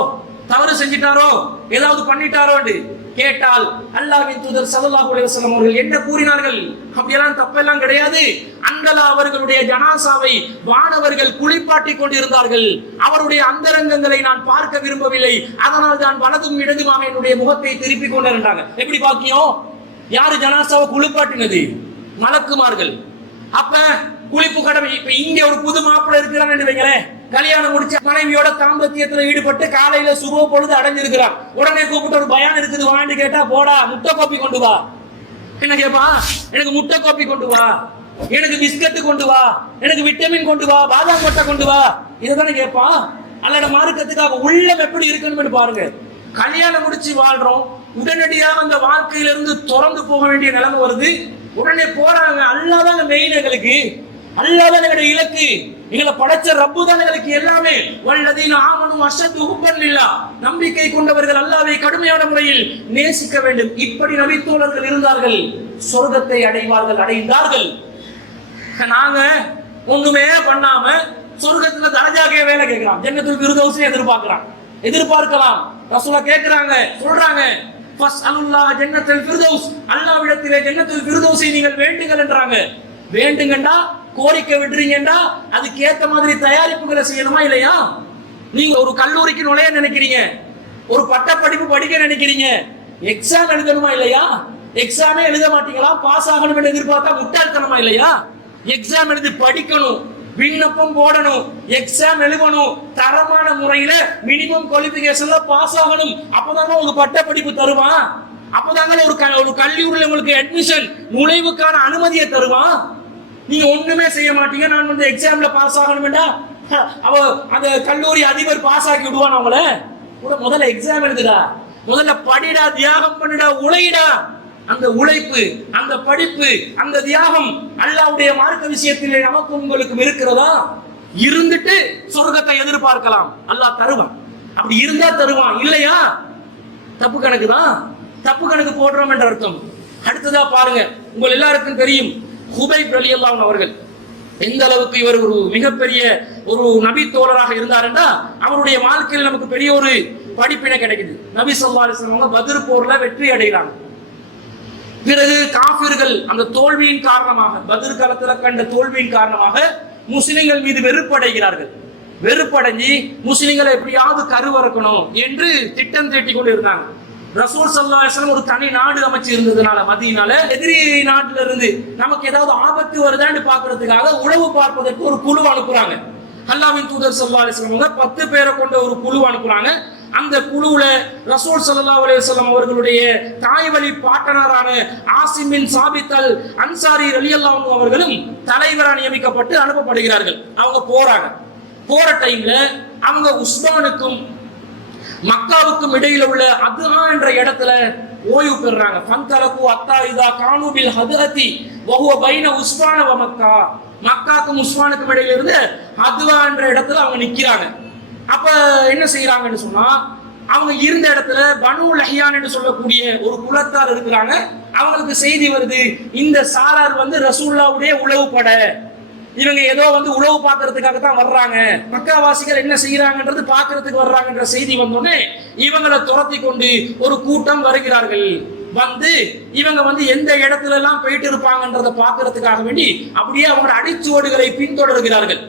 தவறு செஞ்சிட்டாரோ, ஏதாவது பண்ணிட்டாரோ என்று கேட்டால் அல்லாஹ்வின் தூதர் ஸல்லல்லாஹு அலைஹி வஸல்லம் அவர்கள் என்ன கூறினார்கள்? அப்படியெல்லாம் தப்பெல்லாம் கிடையாது. அன்ஹலா அவர்களுடைய ஜனாசாவை வானவர்கள் குளிப்பாட்டி கொண்டிருந்தார்கள். அவருடைய அந்தரங்கங்களை நான் பார்க்க விரும்பவில்லை, அதனால் தான் வலதும் இடதுமாக என்னுடைய முகத்தை திருப்பி கொண்டிருந்தாங்க. எப்படி பாக்கியம்? யாரு ஜனாசாவை குளிப்பாட்டினது? மலக்குமார்கள். அப்ப குளிப்பு கடமை. இப்ப இங்க ஒரு புது மாப்பிள்ளை இருக்கிறான்னு வைங்களேன், கல்யாணம் முடிச்சு மனைவியோட தாம்பத்தியத்துல ஈடுபட்டு காலையில சுப பொழுது அடைஞ்சிருக்கிறான். உடனே கூப்பிட்டு ஒரு பயான் இருக்குது வான்னு கேட்டா, போடா முட்டை கோப்பி கொண்டு வா. என்ன கேப்பா? எனக்கு முட்டை கோப்பி கொண்டு வா, எனக்கு பிஸ்கட் கொண்டு வா, எனக்கு விட்டமின் கொண்டு வா, பாதாம் கொட்டை கொண்டு வா, இதுதானே கேட்பான். அல்லட மார்க்கத்துக்காக உள்ளம் எப்படி இருக்கணும்னு பாருங்க. கல்யாணம் முடிச்சு வாழ்றோம், உடனடியாக அந்த வாழ்க்கையிலிருந்து திறந்து போக வேண்டிய நிலைமை வருது. உடனே போறாங்க. அல்லாஹ் தான் மெயின், எங்களுக்கு அல்லாஹ் தான் எங்களுடைய இலக்கு, எங்களை படைச்ச ரப்பு தான் எங்களுக்கு எல்லாமே. வல்லதீன ஆமனு அஷத்து ஹுப்பன் லில்லாஹ், நம்பிக்கை கொண்டவர்கள் அல்லாஹ்வை கடுமையான முறையில் நேசிக்க வேண்டும். இப்படி நபித்தோழர்கள் இருந்தார்கள், சொர்க்கத்தை அடைவார்கள், அடைந்தார்கள். நாங்க ஒண்ணுமே பண்ணாம சொர்க்கத்துல தரஜாக்கே வேலை கேட்கிறோம், ஜன்னத்துல் ஃபிர்தௌஸை எதிர்பார்க்கலாம். ரசூலுல்லாஹ் கேக்குறாங்க, சொல்றாங்க, ஃபஸ்அலுல்லாஹ் ஜன்னத்துல் ஃபிர்தௌஸ், அல்லாஹ்விடத்திலே ஜன்னத்துல் ஃபிர்தௌஸை நீங்கள் வேண்டுங்கள் என்றாங்க. வேண்டுங்கண்டா, கோரிக்கை விடுறீங்கடா, அதுக்கு ஏத்த மாதிரி தயாரிப்புகளை செய்யணுமா இல்லையா? நீங்க ஒரு கல்லூரிக்கு நுழைய நினைக்கிறீங்க, ஒரு பட்ட படிப்பு படிக்க நினைக்கிறீங்க, எக்ஸாம் எழுதணுமா இல்லையா? எக்ஸாமே எழுத மாட்டீங்களா? பாஸ் ஆகணும் என்று எதிர்பார்த்தா முட்டாள்தனமா இல்லையா? எக்ஸாம் எழுதி படிக்கணும், விண்ணப்பம் போடணும், எக்ஸாம் எழுதணும், தரமான முறையில மினிமம் குவாலிஃபிகேஷன்ல பாஸ் ஆகணும். அப்பதாங்க உங்களுக்கு பட்ட படிப்பு தருவான், அப்பதாங்க ஒரு கல்லூரியில் உங்களுக்கு அட்மிஷன் நுழைவுக்கான அனுமதியை தருவான். நீங்க ஒண்ணுமே செய்ய மாட்டீங்க. நான் வந்து எக்ஸாம்ல பாஸ் ஆகணும்டா, அவ அந்த கல்லூரி அதிபர் பாஸ் ஆக்கி விடுவான் அவங்கள. முதல்ல எக்ஸாம் எழுதுடா, முதல்ல படிடா, தியாகம் பண்ணிடா, உழைடா. அந்த உழைப்பு, அந்த படிப்பு, அந்த தியாகம் அல்லாஹ்வுடைய மார்க்க விஷயத்திலே நமக்கும் உங்களுக்கும் இருக்கிறதா? இருந்துட்டு சொர்க்கத்தை எதிர்பார்க்கலாம், அல்லாஹ் தருவான். அப்படி இருந்தா தருவான், இல்லையா தப்பு கணக்கு தான், தப்பு கணக்கு போடுறோம் என்ற அர்த்தம். அடுத்ததா பாருங்க, உங்கள் எல்லாருக்கும் தெரியும் ஹுபைப் ரலியல்லாஹு அன்ஹு அவர்கள் எந்த அளவுக்கு இவர் ஒரு மிகப்பெரிய ஒரு நபி தோழராக இருந்தாருன்னா, அவருடைய வாழ்க்கையில் நமக்கு பெரிய ஒரு படிப்பினை கிடைக்குது. நபி ஸல்லல்லாஹு அலைஹி வஸல்லம் பத்ர் போர்ல வெற்றி அடைகிறாங்க. பிறகு காஃபிர்கள் அந்த தோல்வியின் காரணமாக, பத்ர் காலத்துல கண்ட தோல்வியின் காரணமாக முஸ்லிம்கள் மீது வெறுப்படைகிறார்கள். வெறுப்படைஞ்சி முஸ்லிம்களை எப்படியாவது கருவறுக்கணும் என்று திட்டம் தீட்டி கொண்டு இருந்தாங்க. ரசூல் ஸல்லல்லாஹு அலைஹி வஸல்லம் ஒரு தனி நாடு அமைச்சு இருந்ததுனால மதீனால எதிரி நாட்டுல இருந்து நமக்கு ஏதாவது ஆபத்து வருதான்னு பாக்குறதுக்காக உளவு பார்ப்பதற்கு ஒரு குழு அனுப்புறாங்க. அல்லாஹ்வின் தூதர் ஸல்லல்லாஹு அலைஹி வஸல்லம் 10 பேரை கொண்ட ஒரு குழு அனுப்புறாங்க. அந்த குழுவுல ரசூல் ஸல்லல்லாஹு அலைஹி வஸல்லம் அவர்களுடைய தாய் வழி பாட்டனரான ஆசிம் பின் சாபித் அல் அன்சாரி ரலியல்லாஹு அன்ஹு அவர்களும் தலைவராக நியமிக்கப்பட்டு அனுப்பப்படுகிறார்கள். அவங்க போறாங்க. போற டைம்ல அவங்க உஸ்மானுக்கும் மக்காவுக்கும் இடையில உள்ள அதுஹா என்ற இடத்துல ஓய்வு பெறுறாங்க. ஃபந்தலகு அத்தா இதா கானு பில் ஹதஅதி வஹுவ பைன உஸ்மான் வ மக்கா, மக்காவுக்கும் உஸ்மானுக்கும் இடையில இருந்து அதுஹா என்ற இடத்துல அவங்க நிக்கிறாங்க. அப்ப என்ன செய்யறாங்கன்னு சொன்னா, அவங்க இருந்த இடத்துல பனு லஹியான் என்று சொல்லக்கூடிய ஒரு குலத்தார் இருக்கிறாங்க. அவங்களுக்கு செய்தி வருது, இந்த சாரார் வந்து ரசூலுல்லாஹ்வுடைய உளவு பட, இவங்க ஏதோ வந்து உளவு பார்க்கறதுக்காக தான் வர்றாங்க, மக்காவாசிகள் என்ன செய்யறாங்கன்றது பார்க்கறதுக்கு வர்றாங்கன்ற செய்தி வந்தோடனே இவங்களை துரத்தி கொண்டு ஒரு கூட்டம் வருகிறார்கள். வந்து இவங்க வந்து எந்த இடத்துல எல்லாம் போயிட்டு இருப்பாங்கன்றதை பார்க்கறதுக்காக வேண்டி அப்படியே அவங்களோட அடிச்சுவடுகளை பின்தொடர்கிறார்கள்.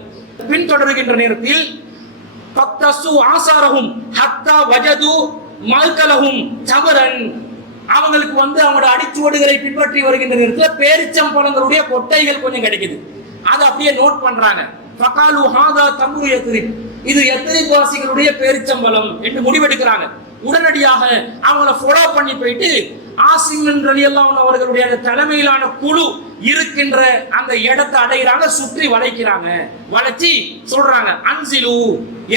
பின்தொடர்கின்ற நேரத்தில் பத்தசு ஆசாரஹும் ஹத்தா வஜது மல்கலஹும் ஜபரன், அவங்களுக்கு வந்து அவங்களோட அடிச்சுவடுகளை பின்பற்றி வருகின்ற நேரத்தில் பேரிச்சம்பழங்களுடைய கொட்டைகள் கொஞ்சம் கிடைக்குது. அதை அப்படியே நோட் பண்றாங்க. ஃபகாலு ஹாதா தம்ரு யத்ரிப், இது யத்ரிப் வாசிகளுடைய பேரிச்சம்பழம் என்று முடிவெடுக்கிறாங்க. உடனடியாக அவங்கள ஃபாலோ பண்ணி போயிட்டு ஆசிம் ரலியல்லாஹு அன்ஹு அவர்களுடைய அந்த தலைமையிலான குழு இருக்கின்ற அந்த இடத்தை அடைகிறாங்க, சுற்றி வளைக்கிறாங்க. வளைச்சி சொல்றாங்க, அன்சிலு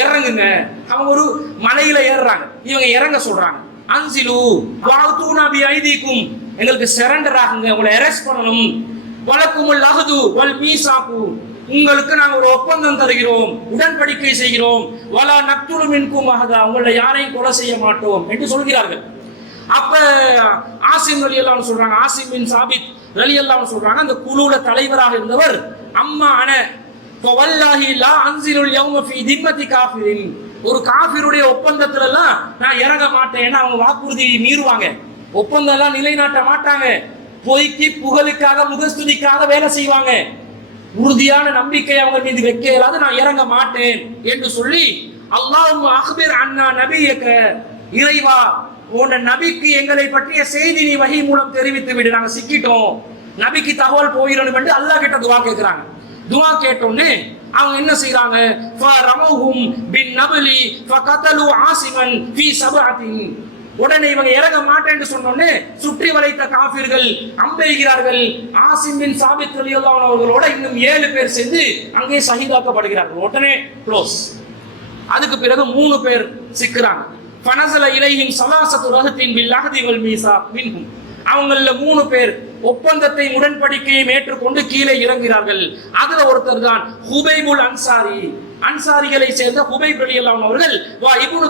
இறங்குங்க. அவங்க ஒரு மலையில ஏறுறாங்க, இவங்க இறங்க சொல்றாங்க. அன்சிலு வஅதுனா பி ஐதீக்கும், எங்களுக்கு சரண்டர் ஆகுங்க, உங்களை அரெஸ்ட் பண்ணணும். வலக்குமுல் அஹது வல் மீசாகு, உங்களுக்கு நாங்க ஒரு ஒப்பந்தம் தருகிறோம், உடன்படிக்கை செய்கிறோம். வலா நக்துலு மின்கும் அஹதா, உங்களை யாரையும் கொலை செய்ய மாட்டோம் என்று சொல்கிறார்கள். அப்ப ஆசிம் ரலியல்லாஹு அன்ஹு சொல்றாங்க, ஆசிம் பின் சாபித் ரலியல்லாஹு அன்ஹு சொல்றாங்க, அந்த குழுவுல தலைவராக இருந்தவர், அம்மா அன ஃபவல்லாஹி லா அன்சிலுல் யௌம ஃபீ திம்மதி காஃபிரின், ஒரு காஃபிருடைய ஒப்பந்தத்துல எல்லாம் நான் இறங்க மாட்டேன். ஏன்னா அவங்க வாக்குறுதி மீறுவாங்க, ஒப்பந்தம் எல்லாம் நிலைநாட்ட மாட்டாங்க, பொய்க்கு புகழுக்காக முகஸ்துதிக்காக வேலை செய்வாங்க. உறுதியான நம்பிக்கை அவங்க மீது வைக்க இயலாது, நான் இறங்க மாட்டேன் என்று சொல்லி, அல்லாஹும்ம அக்பிர் அன்னா நபியக, இறைவா உன் நபிக்கு எங்களை பற்றிய செய்தி நீ வஹி மூலம் தெரிவித்து விடு, நாங்க சிக்கிட்டோம், நபிக்கு தகவல் போயிடணும் என்று அல்லாஹ் கிட்ட துவா கேட்கிறாங்க. துவா கேட்டோன்னே அவங்க என்ன செய்றாங்க, ஃபரமஹும் பின்னபலி ஃபகதலு ஆசிமன் ஃபீ சபஅத்தின். உடனே இவங்க இறங்க மாட்டேன்னு சொன்னோன்னே சுற்றி வளைத்த காஃபிர்கள் அம்பெய்கிறார்கள். ஆசிம் பின் சாபித் ரலியல்லாஹு அன்ஹு அவர்களோட இன்னும் 7 பேர் சேர்ந்து அங்கே ஷஹீதாக்கப்படுகிறார்கள். உடனே க்ளோஸ். அதுக்கு பிறகு 3 பேர் சிக்குறாங்க. ஃபனஸல இலைஹிம் ஸலாஸத்து ரஹத்தின் பில் அஹதி வல் மீஸாக் மின்ஹும். அவங்கள 3 பேர் ஒப்பந்தத்தை உடன்படிக்கையை ஏற்றுக்கொண்டு கீழே இறங்குகிறார்கள். அதுல ஒருத்தர் தான் ஹுபைபுல் அன்சாரி. அன்சாரிகளை சேர்ந்த ஹுபைப் ரலியல்லாஹு அன்ஹு அவர்கள் வா இப்னு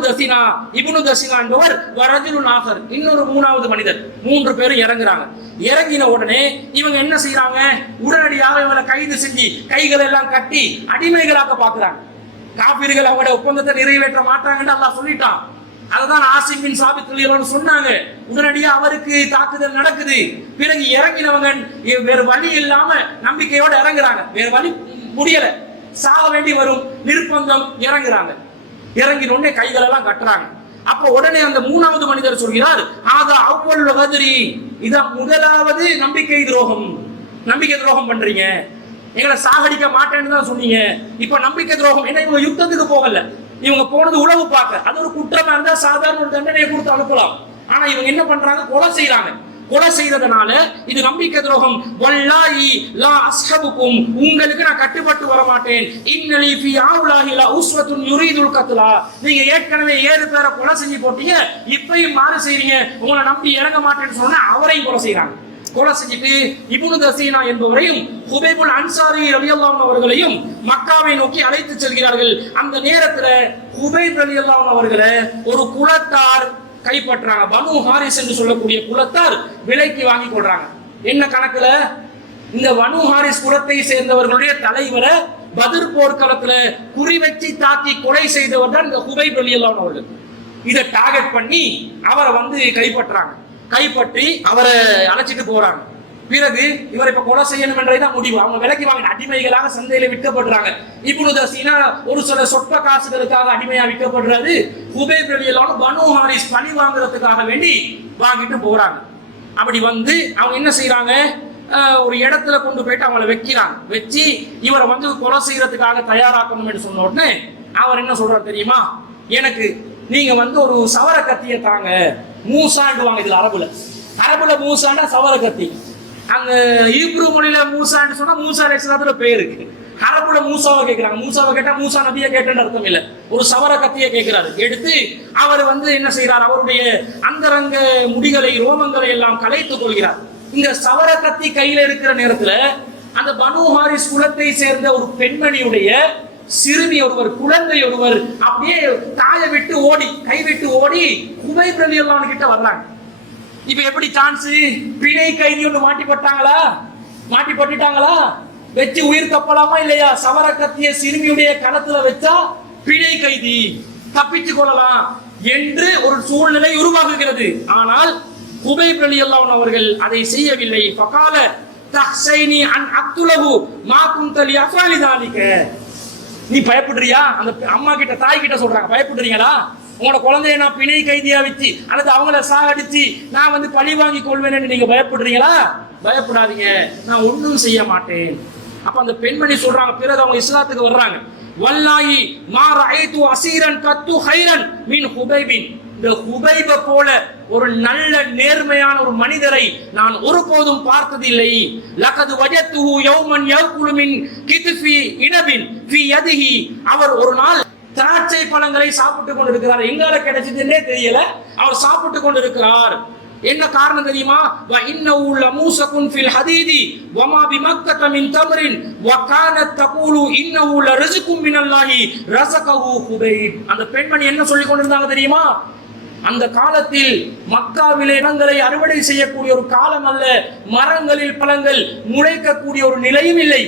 தஸினா என்பவர் வரஜுலுன் ஆகர், இன்னொரு 3வது மனிதர். 3 பேரும் இறங்குறாங்க. இறங்கின உடனே இவங்க என்ன செய்யறாங்க, உடனடியாக இவங்களை கைது செஞ்சு கைகள் எல்லாம் கட்டி அடிமைகளாக பாக்குறாங்க. காபிர்கள் அவங்களுடைய ஒப்பந்தத்தை நிறைவேற்ற மாட்டாங்கன்னு அல்லாஹ் சொல்லிட்டான். அதுதான் ஆசிம் பின் சாபித் ரலியல்லாஹு அன்ஹு சொன்னாங்க. உடனடியாக அவருக்கு தாக்குதல் நடக்குது. பிறகு இறங்கினவங்க வேற வழி இல்லாம நம்பிக்கையோட இறங்குறாங்க. வேற வழி முடியல, சாக வேண்டி வரும் நிர்பந்தம், இறங்குறாங்க. இறங்கின உடனே கைகள் எல்லாம் கட்டுறாங்க. அப்ப உடனே அந்த 3வது மனிதர் சொல்கிறார், ஆதா அவ்வளவு கதிரி, இதான் முதலாவது நம்பிக்கை துரோகம் பண்றீங்க. எங்களை சாகடிக்க மாட்டேன்னு தான் சொன்னீங்க, இப்ப நம்பிக்கை துரோகம். ஏன்னா இவங்க யுத்தத்துக்கு போகல, இவங்க போனது உளவு பார்க்க. அது ஒரு குற்றமா இருந்தா சாதாரண ஒரு தண்டனையை கொடுத்து அனுப்பலாம். ஆனா இவங்க என்ன பண்றாங்க, கொலை செய்யறாங்க. கொலை செய்ததனால இது நம்பிக்கை துரோகம். வல்லாஹி லா அஸ்ஹபுக்கும், உங்களுக்கு நான் கட்டுப்பட்டு வர மாட்டேன். இன்னலி ஃபீ ஆவுலாஹி லா உஸ்வத்துன் யுரீதுல் கத்லா, நீங்க ஏற்கனவே 7 பேரை கொலை செஞ்சு போட்டீங்க, இப்பயும் மாறு செய்றீங்க, உங்களை நம்பி இறங்க மாட்டேன்னு சொன்னா அவரையும் கொலை செய்றாங்க. கொலை செஞ்சுட்டு இப்னு தஸீனா என்பவரையும் ஹுபைபுல் அன்சாரி ரலியல்லாஹு அன்ஹு அவர்களையும் மக்காவை நோக்கி அழைத்து செல்கிறார்கள். அந்த நேரத்துல ஹுபைப் ரலியல்லாஹு அன்ஹு அவர்களை ஒரு குலத்தார் கைப்பற்றாங்க. பனு ஹாரிஸ் என்று சொல்லக்கூடிய குலத்தார் விலைக்கு வாங்கி கொள்றாங்க. என்ன கணக்குல, இந்த பனு ஹாரிஸ் குலத்தை சேர்ந்தவர்களுடைய தலைவரை பத்ர் போர்க்களத்துல குறி வச்சு தாக்கி கொலை செய்தவர் தான் இந்த ஹுபைப் ரலியல்லாஹு அன்ஹு அவர்கள். இதை டார்கெட் பண்ணி அவரை கைப்பற்றாங்க. கைப்பற்றி அவரை அழைச்சிட்டு போறாங்க. பிறகு இவரை இப்ப கொலை செய்யணும் என்றதான் முடிவு. அவங்க விலைக்கு வாங்கின அடிமைகளாக சந்தையில விற்கப்படுறாங்க. இப்னு தஸீனா ஒரு சில சொற்ப காசுகளுக்காக அடிமையா விற்கப்படுறாரு. ஹுபைப் ரலியல்லாஹு அன்ஹு பனு ஹாரிஸ் பழி வாங்குறதுக்காக வேண்டி வாங்கிட்டு போறாங்க. அப்படி வந்து அவங்க என்ன செய்யறாங்க, ஒரு இடத்துல கொண்டு போயிட்டு அவங்களை வைக்கிறாங்க. வச்சு இவரை கொலை செய்யறதுக்காக தயாராக்கணும் என்று சொன்ன உடனே அவர் என்ன சொல்றாரு தெரியுமா, எனக்கு நீங்க ஒரு சவர கத்தியை தாங்க. மூசாண்டுவாங்க. இதுல அரபுல மூசாண்டா சவர கத்தி. அங்க ஈப்ரு மொழியில மூசான்னு சொன்னா மூசா அலைஹிஸ்ஸலாத்துல பேர் இருக்கு. அரபுல மூசாவை கேட்கிறாங்க. மூசாவை கேட்டா மூசா நபியை கேட்டேன்னு அர்த்தம் இல்ல, ஒரு சவர கத்தியை கேட்கிறாரு. எடுத்து அவர் என்ன செய்யறார், அவருடைய அந்தரங்க முடிகளை ரோமங்களை எல்லாம் கலைத்துக் கொள்கிறார். இந்த சவர கத்தி கையில இருக்கிற நேரத்துல அந்த பனு ஹாரிஸ் குலத்தை சேர்ந்த ஒரு பெண்மணியுடைய சிறுமி ஒருவர், குழந்தை ஒருவர் அப்படியே தாயை விட்டு ஓடி, கை விட்டு ஓடி ஹுபைப் ரலியல்லாஹு அன்ஹு கிட்ட வர்றாங்க. இப்ப எப்படி சான்ஸ், பிணை கைதி ஒன்று மாட்டிப்பட்டுட்டாங்களா, வச்சு உயிர் தப்பலாமா இல்லையா? சவர கத்திய சிறுமியுடைய களத்துல வச்சா பிணை கைதி தப்பிச்சு கொள்ளலாம் என்று ஒரு சூழ்நிலை உருவாகுகிறது. ஆனால் ஹுபைப் ரலியல்லாஹு அன்ஹு அவர்கள் அதை செய்யவில்லை. ஃபகால தஹ்சைனி அன் அக்துலஹு மா குன்த லியஃபலி தாலிக, நீ பயப்படுறியா? அந்த அம்மா கிட்ட, தாய் கிட்ட சொல்றாங்க, பயப்படுறீங்களா? உங்களோட குழந்தைய நான் பிணை கைதியா வச்சு அல்லது அவங்கள சாகடிச்சு நான் பழி வாங்கி கொள்வேன்னு நீங்க பயப்படுறீங்களா? பயப்படாதீங்க, நான் ஒன்றும் செய்ய மாட்டேன். அப்ப அந்த பெண்மணி சொல்றாங்க. பிறகு அவங்க இஸ்லாத்துக்கு வர்றாங்க. வல்லாஹி மா ரஅய்து அஸீரன் கத்து கைரன் மின் ஹுபைபின், இந்த ஹுபைப போல ஒரு நல்ல நேர்மையான ஒரு மனிதரை நான் ஒருபோதும் பார்த்ததில்லை. லகது வஜத்துஹு யௌமன் யகுலு மின் கித்ஃபி இனபின் ஃபி யதிஹி, அவர் ஒரு நாள் திராட்சை பழங்களை சாப்பிட்டு கொண்டிருக்கிறார். எங்கால கிடைச்சதுன்னே தெரியல, அவர் சாப்பிட்டு கொண்டிருக்கிறார். என்ன காரணம் தெரியுமா? வ இன்னஹு லமூஸகுன் ஃபில் ஹதீதி வமா பிமக்கத மின் தம்ரின் வ கானத் தகூலு இன்னஹு லரிஸ்கும் மினல்லாஹி ரஸகஹு ஹுபைப். அந்த பெண்மணி என்ன சொல்லி கொண்டிருந்தாங்க தெரியுமா? அந்த காலத்தில் மக்காவிலே பழங்களை அறுவடை செய்யக்கூடிய ஒரு காலம் அல்ல, மரங்களில் பழங்கள் முளைக்கக்கூடிய ஒரு நிலையும் இல்லை.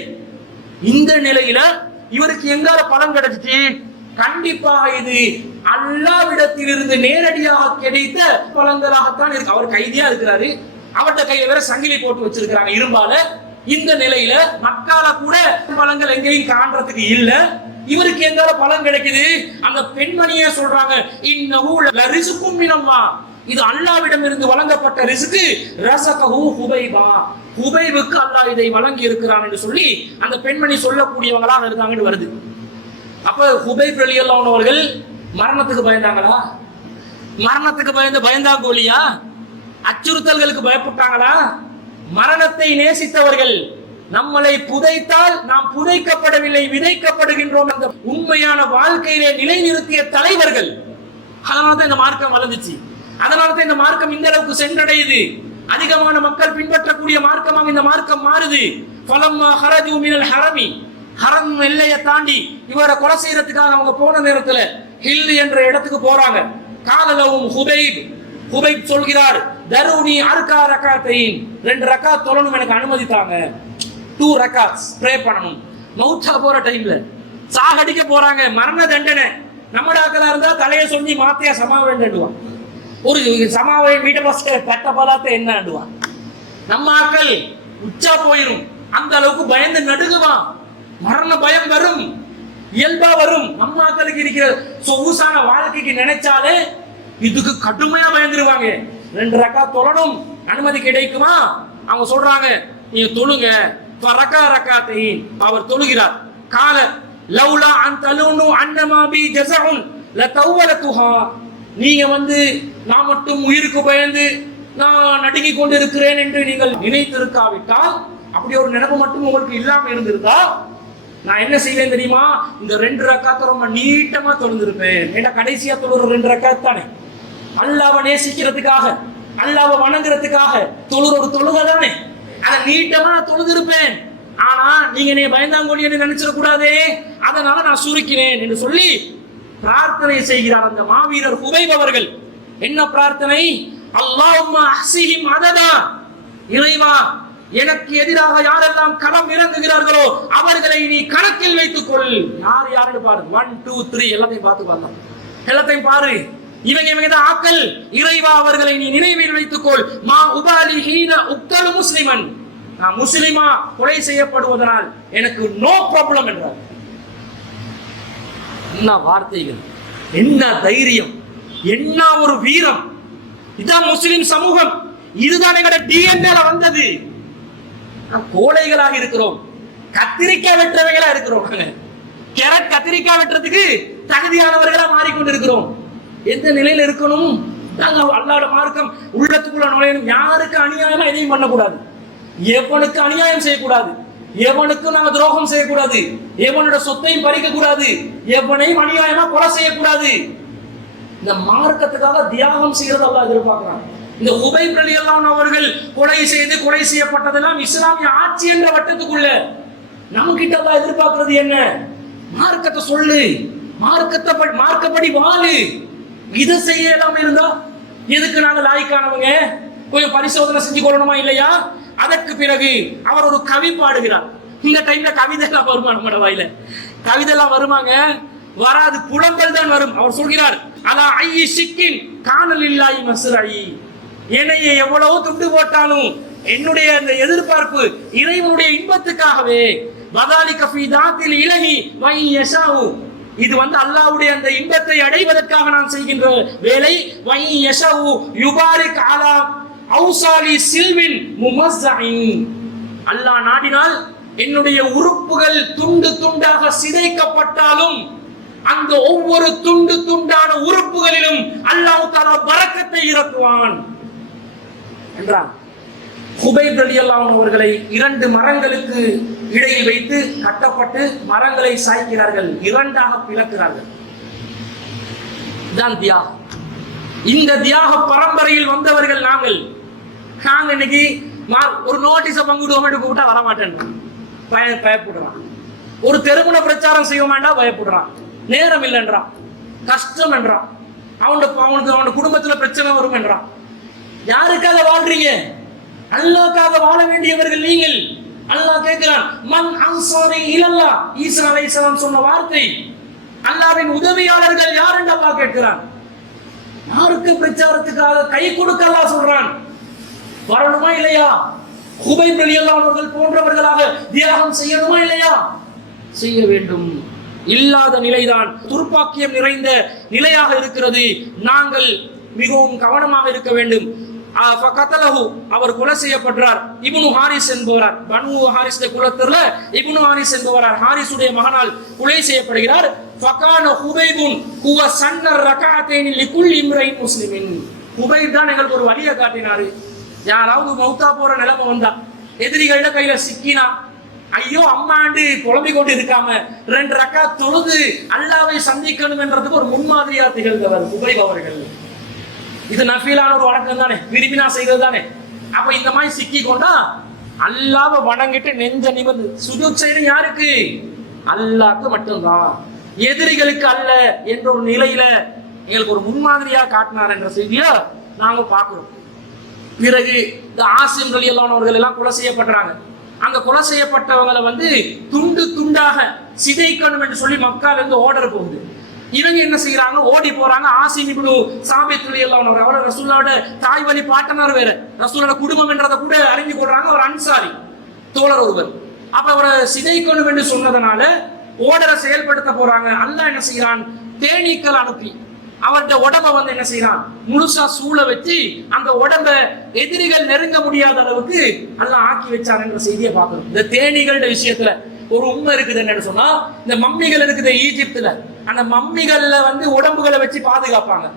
இந்த நிலையில இவருக்கு எங்கால பழம் கிடைச்சிச்சு? கண்டிப்பாக இது அல்லாஹ்விடத்திலிருந்து நேரடியாக கிடைத்த பழங்களாகத்தான் இருக்கு. அவர் கைதியா இருக்கிறாரு, அவர்கிட்ட கையில வேற சங்கிலி போட்டு வச்சிருக்கிறாங்க இரும்பால. இந்த நிலையில மக்கால கூட பழங்கள் எங்கேயும் காண்றதுக்கு இல்ல, இவருக்கு எங்கால பழம் கிடைக்குது? அந்த பெண்மணியே சொல்றாங்க, இன்னஹு லரிஸ்கும் மினல்லாஹ், இது அல்லாஹ்விடம் இருந்து வழங்கப்பட்ட ரிஸ்க். ரஸகஹு ஹுபைபா, ஹுபைபுக்கு அல்லாஹ் இதை வழங்கி இருக்கிறான் என்று சொல்லி அந்த பெண்மணி சொல்லக்கூடியவங்களாக இருந்தாங்கன்னு வருது. அப்ப ஹுபைப் ரலியல்லாஹு அன்ஹு அவர்கள் மரணத்துக்கு பயந்தாங்களா? மரணத்துக்கு பயந்தாங்கோலியா? அச்சுறுத்தல்களுக்கு பயப்பட்டாங்களா? மரணத்தை நேசித்தவர்கள். நம்மளை புதைத்தால் நாம் புதைக்கப்படவில்லை, விதைக்கப்படுகின்றோம் அந்த உண்மையான வாழ்க்கையிலே நிலைநிறுத்திய தலைவர்கள். அதனால்தான் இந்த மார்க்கம் வளர்ந்துச்சு. அதனால்தான் இந்த மார்க்கம் இந்த அளவுக்கு சென்றடையுது. அதிகமான மக்கள் பின்பற்றக்கூடிய மார்க்கமாக இந்த மார்க்கம் மாறுது. ஃபலம்மா ஹரஜு மினல் ஹரமி, ஹரம் எல்லையை தாண்டி இவரை கொலை செய்யறதுக்காக அவங்க போன நேரத்துல ஹில் என்ற இடத்துக்கு போறாங்க. காலலவும் ஹுபைப் சொல்கிறார், தருணி அர்கா ரகாத்தைன், 2 ரகாத் தொழணும், எனக்கு அனுமதித்தாங்க. 2 ரகாத்ஸ் ப்ரே பண்ணணும். மௌத்தா போற டைம்ல சாகடிக்க போறாங்க, மரண தண்டனை. நம்மடாக்களா இருந்தா தலையை சொல்லி மாத்தியா சமாவேண்டுவான், ஒரு சமாவை வீட்டை பஸ் கட்ட பலாத்த என்னடுவான். நம்ம ஆக்கள் உச்சா போயிரும், அந்த அளவுக்கு பயந்து நடுங்குவான். மரண பயம் வரும், இயல்பா வரும். நம்ம ஆக்களுக்கு இருக்கிற சொகுசான வாழ்க்கைக்கு நினைச்சாலே இதுக்கு கடுமையா பயந்துருவாங்க. 2 ரகாத் தொழணும், அனுமதி கிடைக்குமா? அவங்க சொல்றாங்க, நீங்க தொழுங்க. அவர் தொழுகிறார். கால லவ்லா அன் தலுனு அன்னமா பி ஜஸஉன் லதவலதுஹா, நீங்க நான் மட்டும் உயிருக்கு பயந்து நான் நடுங்கிக் கொண்டிருக்கிறேன் என்று நீங்கள் நினைத்திருக்காவிட்டால், அப்படி ஒரு நினைப்பு மட்டும் உங்களுக்கு இல்லாம இருந்திருந்தா நான் என்ன செய்வேன் தெரியுமா? இந்த 2 ரக்காத்தை ரொம்ப நீட்டமா தொழுந்திருப்பேன். ஏன்னா கடைசியா தொழுற 2 ரக்காத் தானே, அல்லாஹ்வை நேசிக்கிறதுக்காக, அல்லாஹ்வை வணங்குறதுக்காக தொழுற ஒரு தொழுகை தானே, அதை நீட்டமா நான் தொழுதிருப்பேன். ஆனா நீங்க நீ பயந்தாங்கோலி என்று நினைச்சிட கூடாதே, அதனால நான் சுருக்கினேன் என்று சொல்லி பிரார்த்தனை செய்கிறார் அந்த மாவீரர் ஹுபைப் அவர்கள். என்ன பிரார்த்தனை? அல்லாஹும்ம அஹ்ஸிஹிம் அததா, இறைவா எனக்கு எதிராக யாரெல்லாம் களம் இறங்குகிறார்களோ அவர்களை நீ கணக்கில் வைத்துக் கொள். யார் யாருன்னு பாரு, 1 2 3 எல்லாத்தையும் பார்த்து பார்த்தோம், எல்லாத்தையும் பாரு. இவங்க தான் ஆக்கள். இறைவா அவர்களை நீ நினைவில் வைத்துக் கொள். மா உபாலி ஹீன உக்தலு முஸ்லிமன், நான் முஸ்லிமா கொலை செய்யப்படுவதனால் எனக்கு நோ ப்ராப்ளம் என்றார். என்ன வார்த்தைகள், என்ன தைரியம், என்ன ஒரு வீரம்! இதுதான் முஸ்லிம் சமூகம், இதுதான் எங்களோட டிஎன்ஏல வந்தது. கோழைகளாக இருக்கிறோம், கத்திரிக்காய் வெற்றவைகளா இருக்கிறோம். கேரட் கத்திரிக்காய் வெட்டுறதுக்கு தகுதியானவர்களா மாறிக்கொண்டிருக்கிறோம். எந்த நிலையில இருக்கணும்? நாங்க அல்லாஹ்வுடைய மார்க்கம் உள்ளத்துக்குள்ள நுழையணும். யாருக்கு அநியாயமா எதையும் பண்ணக்கூடாது, எவனுக்கு அநியாயம் செய்யக்கூடாது, எவனுக்கு நாங்க துரோகம் செய்யக்கூடாது, எவனோட சொத்தையும் பறிக்க கூடாது, எவனையும் அநியாயமா கொலை செய்யக்கூடாது. இந்த மார்க்கத்துக்காக தியாகம் செய்யறது அல்லாஹ் எதிர்பார்க்கிறான். இந்த ஹுபைப் ரலியல்லாஹு அன்ஹு அவர்கள் கொலை செய்யப்பட்டதெல்லாம் இஸ்லாமிய ஆட்சி என்ற வட்டத்துக்குள்ள. நம்ம கிட்ட அல்லாஹ் எதிர்பார்க்கிறது என்ன? மார்க்கத்தை சொல்லு, மார்க்கப்படி வாழு. இதை செய்யலாம் இருந்தா எதுக்கு நாங்க லாய்க்கானவங்க? கொஞ்சம் பரிசோதனை செஞ்சு கொள்ளணுமா இல்லையா? அதற்கு பிறகு அவர் ஒரு கவி பாடுகிறார். இந்த டைம்ல கவிதை எல்லாம் வருமா? நம்மட வாயில கவிதை எல்லாம் வருமாங்க? வராது, புலம்பல் தான் வரும். அவர் சொல்கிறார், அலா ஐயி சிக்கின் காணல் இல்லாய் மஸ்ரஇ, என்னைய எவ்வளவு துண்டு போட்டாலும் என்னுடைய அந்த எதிர்பார்ப்பு இறைவனுடைய இன்பத்துக்காகவே. வதாலிக ஃபீ தாத்தில் இலஹி வை யஷாஉ, இது அல்லாஹ்வுடைய அந்த இன்பத்தை அடைவதற்காக நான் செய்கின்ற வேலை. வை யஷாஉ யுபாரிக் அலா அவுசாலி சில்வின் முமஸ்ஸஇன், அல்லாஹ் நாடினால் என்னுடைய உறுப்புகள் துண்டு துண்டாக சிதைக்கப்பட்டாலும் அந்த ஒவ்வொரு துண்டு துண்டான உறுப்புகளிலும் அல்லாஹ் தஆலா பரக்கத்தை இறக்குவான் என்றார். ஹுபைப் ரலியல்லாஹு அன்ஹு அவர்களை 2 மரங்களுக்கு இடையில் வைத்து கட்டப்பட்டு மரங்களை சாய்க்கிறார்கள், 2ஆக பிளக்கிறார்கள். இதுதான் தியாகம். இந்த தியாக பரம்பரையில் வந்தவர்கள் நாங்கள். இன்னைக்கு ஒரு நோட்டீஸை பங்குடுவோம் கூப்பிட்டா வரமாட்டேன், பயப்படுறான். ஒரு தெருமுன பிரச்சாரம் செய்ய வேண்டாம், பயப்படுறான். நேரம் இல்லைன்றான், கஷ்டம் என்றான், அவனுக்கு குடும்பத்துல பிரச்சனை வரும் என்றான். யாருக்காக வாழ்றீங்க? அல்லாஹ்க்காக வாழ வேண்டியவர்கள் நீங்கள். அல்லாஹ் கேட்கிறான், மன் அன்சாரி இலல்லாஹ், ஈசா அலைஹிஸ்ஸலாம் சொன்ன வார்த்தை. அல்லாஹ்வின் உதவியாளர்கள் யார் என்று அல்லாஹ் கேட்கிறான். யாருக்கு பிரச்சாரத்துக்காக கை கொடுக்க அல்லாஹ் சொல்றான். வரணுமா இல்லையா? ஹுபைப் ரலியல்லாஹு அன்ஹு அவர்கள் போன்றவர்களாக தியாகம் செய்யணுமா இல்லையா? செய்ய வேண்டும். இல்லாத நிலைதான் துர்ப்பாக்கியம் நிறைந்த நிலையாக இருக்கிறது. நாங்கள் மிகவும் கவனமாக இருக்க வேண்டும். அவர் கொலை செய்யப்படுறார். இப்னு ஹாரிஸ் என்பவரார், பனு ஹாரிஸ் குலத்துல இப்னு ஹாரிஸ் என்பவரார் ஹாரிஸுடைய மகனால் கொலை செய்யப்படுகிறார். ஃபகான ஹுபைபுன் ஹுவ சன்னர் ரகஅத்தைன் லிகுல் இம்ரைன் முஸ்லிமின். ஹுபைப் தான் எங்களுக்கு ஒரு வழியை காட்டினாரு. யாராவது மௌத்தா போற நிலைமை வந்தா, எதிரிகள கையில சிக்கினா, ஐயோ அம்மாண்டு புலம்பிக் கொண்டு இருக்காம 2 ரக்காத் தொழுது அல்லாஹ்வை சந்திக்கணும் என்றதுக்கு ஒரு முன்மாதிரியா திகழ்ந்தவர் ஹுபைப் அவர்கள். இது நஃபீலான ஒரு வணக்கம் தானே, விரும்பினா செய்வது தானே. அப்ப இந்த மாதிரி சிக்கி கொண்டா அல்லாஹ்வை வணங்கிட்டு நெஞ்ச நிமிர்ந்து சுஜூத் செய்யணும். யாருக்கு? அல்லாஹ்க்கு மட்டும்தான், எதிரிகளுக்கு அல்ல என்ற ஒரு நிலையில எங்களுக்கு ஒரு முன்மாதிரியா காட்டினார் என்ற செய்தியை நாங்க பார்க்கிறோம். பிறகு இந்த ஆசிம் ரலியல்லாஹு அவர்கள் எல்லாம் கொலை செய்யப்படுறாங்க. அந்த கொலை செய்யப்பட்டவங்களை துண்டு துண்டாக சிதைக்கணும் என்று சொல்லி மக்கால இருந்து ஆர்டர் போகுது. இவங்க என்ன செய்யறாங்க? ஓடி போறாங்க. ஆசிம் இப்னு சாபித் ரலியல்லாஹு அன்ஹு அவர் ரசூலுல்லாஹ்வோட தாய் வழி பாட்டனார், வேற ரசூலுல்லாஹ்வோட குடும்பம் என்றதை கூட அறிஞ்சு கொள்றாங்க. அவர் அன்சாரி தோழர் ஒருவர். அப்ப அவரை சிதைக்கணும் என்று சொன்னதனால ஓர்டரை செயல்படுத்த போறாங்க. அல்லாஹ் என்ன செய்யறான்? தேனீக்கள் அனுப்பி அவருடைய உடம்ப என்ன செய்யறான்? முழுசா சூழ வச்சு அந்த உடம்ப எதிரிகள் நெருங்க முடியாத அளவுக்கு அல்லாஹ் ஆக்கி வச்சார் என்ற செய்தியை பார்க்கணும். இந்த தேனீகளோட விஷயத்துல ஒரு உண்மை இருக்குது. என்னன்னு சொன்னா, இந்த மம்மிகள் இருக்குது ஈஜிப்துல, அந்த மம்மிகள்ல உடம்புகளை வச்சு பாதுகாப்பாங்க.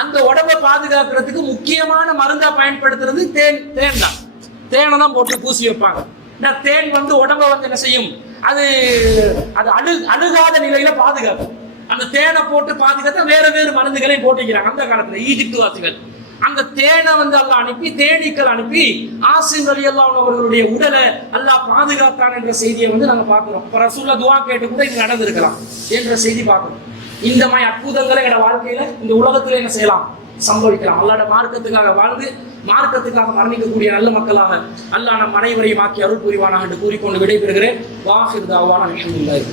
அந்த உடம்பை பாதுகாக்கிறதுக்கு முக்கியமான மருந்தா பயன்படுத்துறது தேன் தான். தேனை தான் போட்டு பூசி வைப்பாங்க. இந்த தேன் உடம்ப என்ன செய்யும்? அது அழுகாத நிலையில பாதுகாக்கும். அந்த தேனை போட்டு பாதுகாத்த வேற வேறு மருந்துகளையும் போட்டிக்கிறாங்க அந்த காலத்துல ஈஜிப்து வாசிகள். அந்த தேனை அல்லாஹ் அனுப்பி, தேனீக்கள் அனுப்பி ஆசிம் ரலியல்லாஹு அவர்களுடைய உடலை அல்லாஹ் பாதுகாத்தான் என்ற செய்தியை நாங்க பார்க்கிறோம். ரசூலுல்லாஹ் துஆ கேட்டு கூட இது நடந்திருக்கலாம் என்ற செய்தி பார்க்கிறோம். இந்த மாதிரி அற்புதங்களை எங்க வாழ்க்கையில இந்த உலகத்துல என்ன செய்யலாம்? சம்பவிக்கலாம். அல்லாஹ்வோட மார்க்கத்துக்காக வாழ்ந்து மார்க்கத்துக்காக மரணிக்கக்கூடிய நல்ல மக்களாக அல்லாஹ் நம் அனைவரையும் ஆக்கி அருள் புரிவானாக என்று கூறிக்கொண்டு விடைபெறுகிறேன். வாஹிர் தாவானா அல்ஹம்துலில்லாஹ்.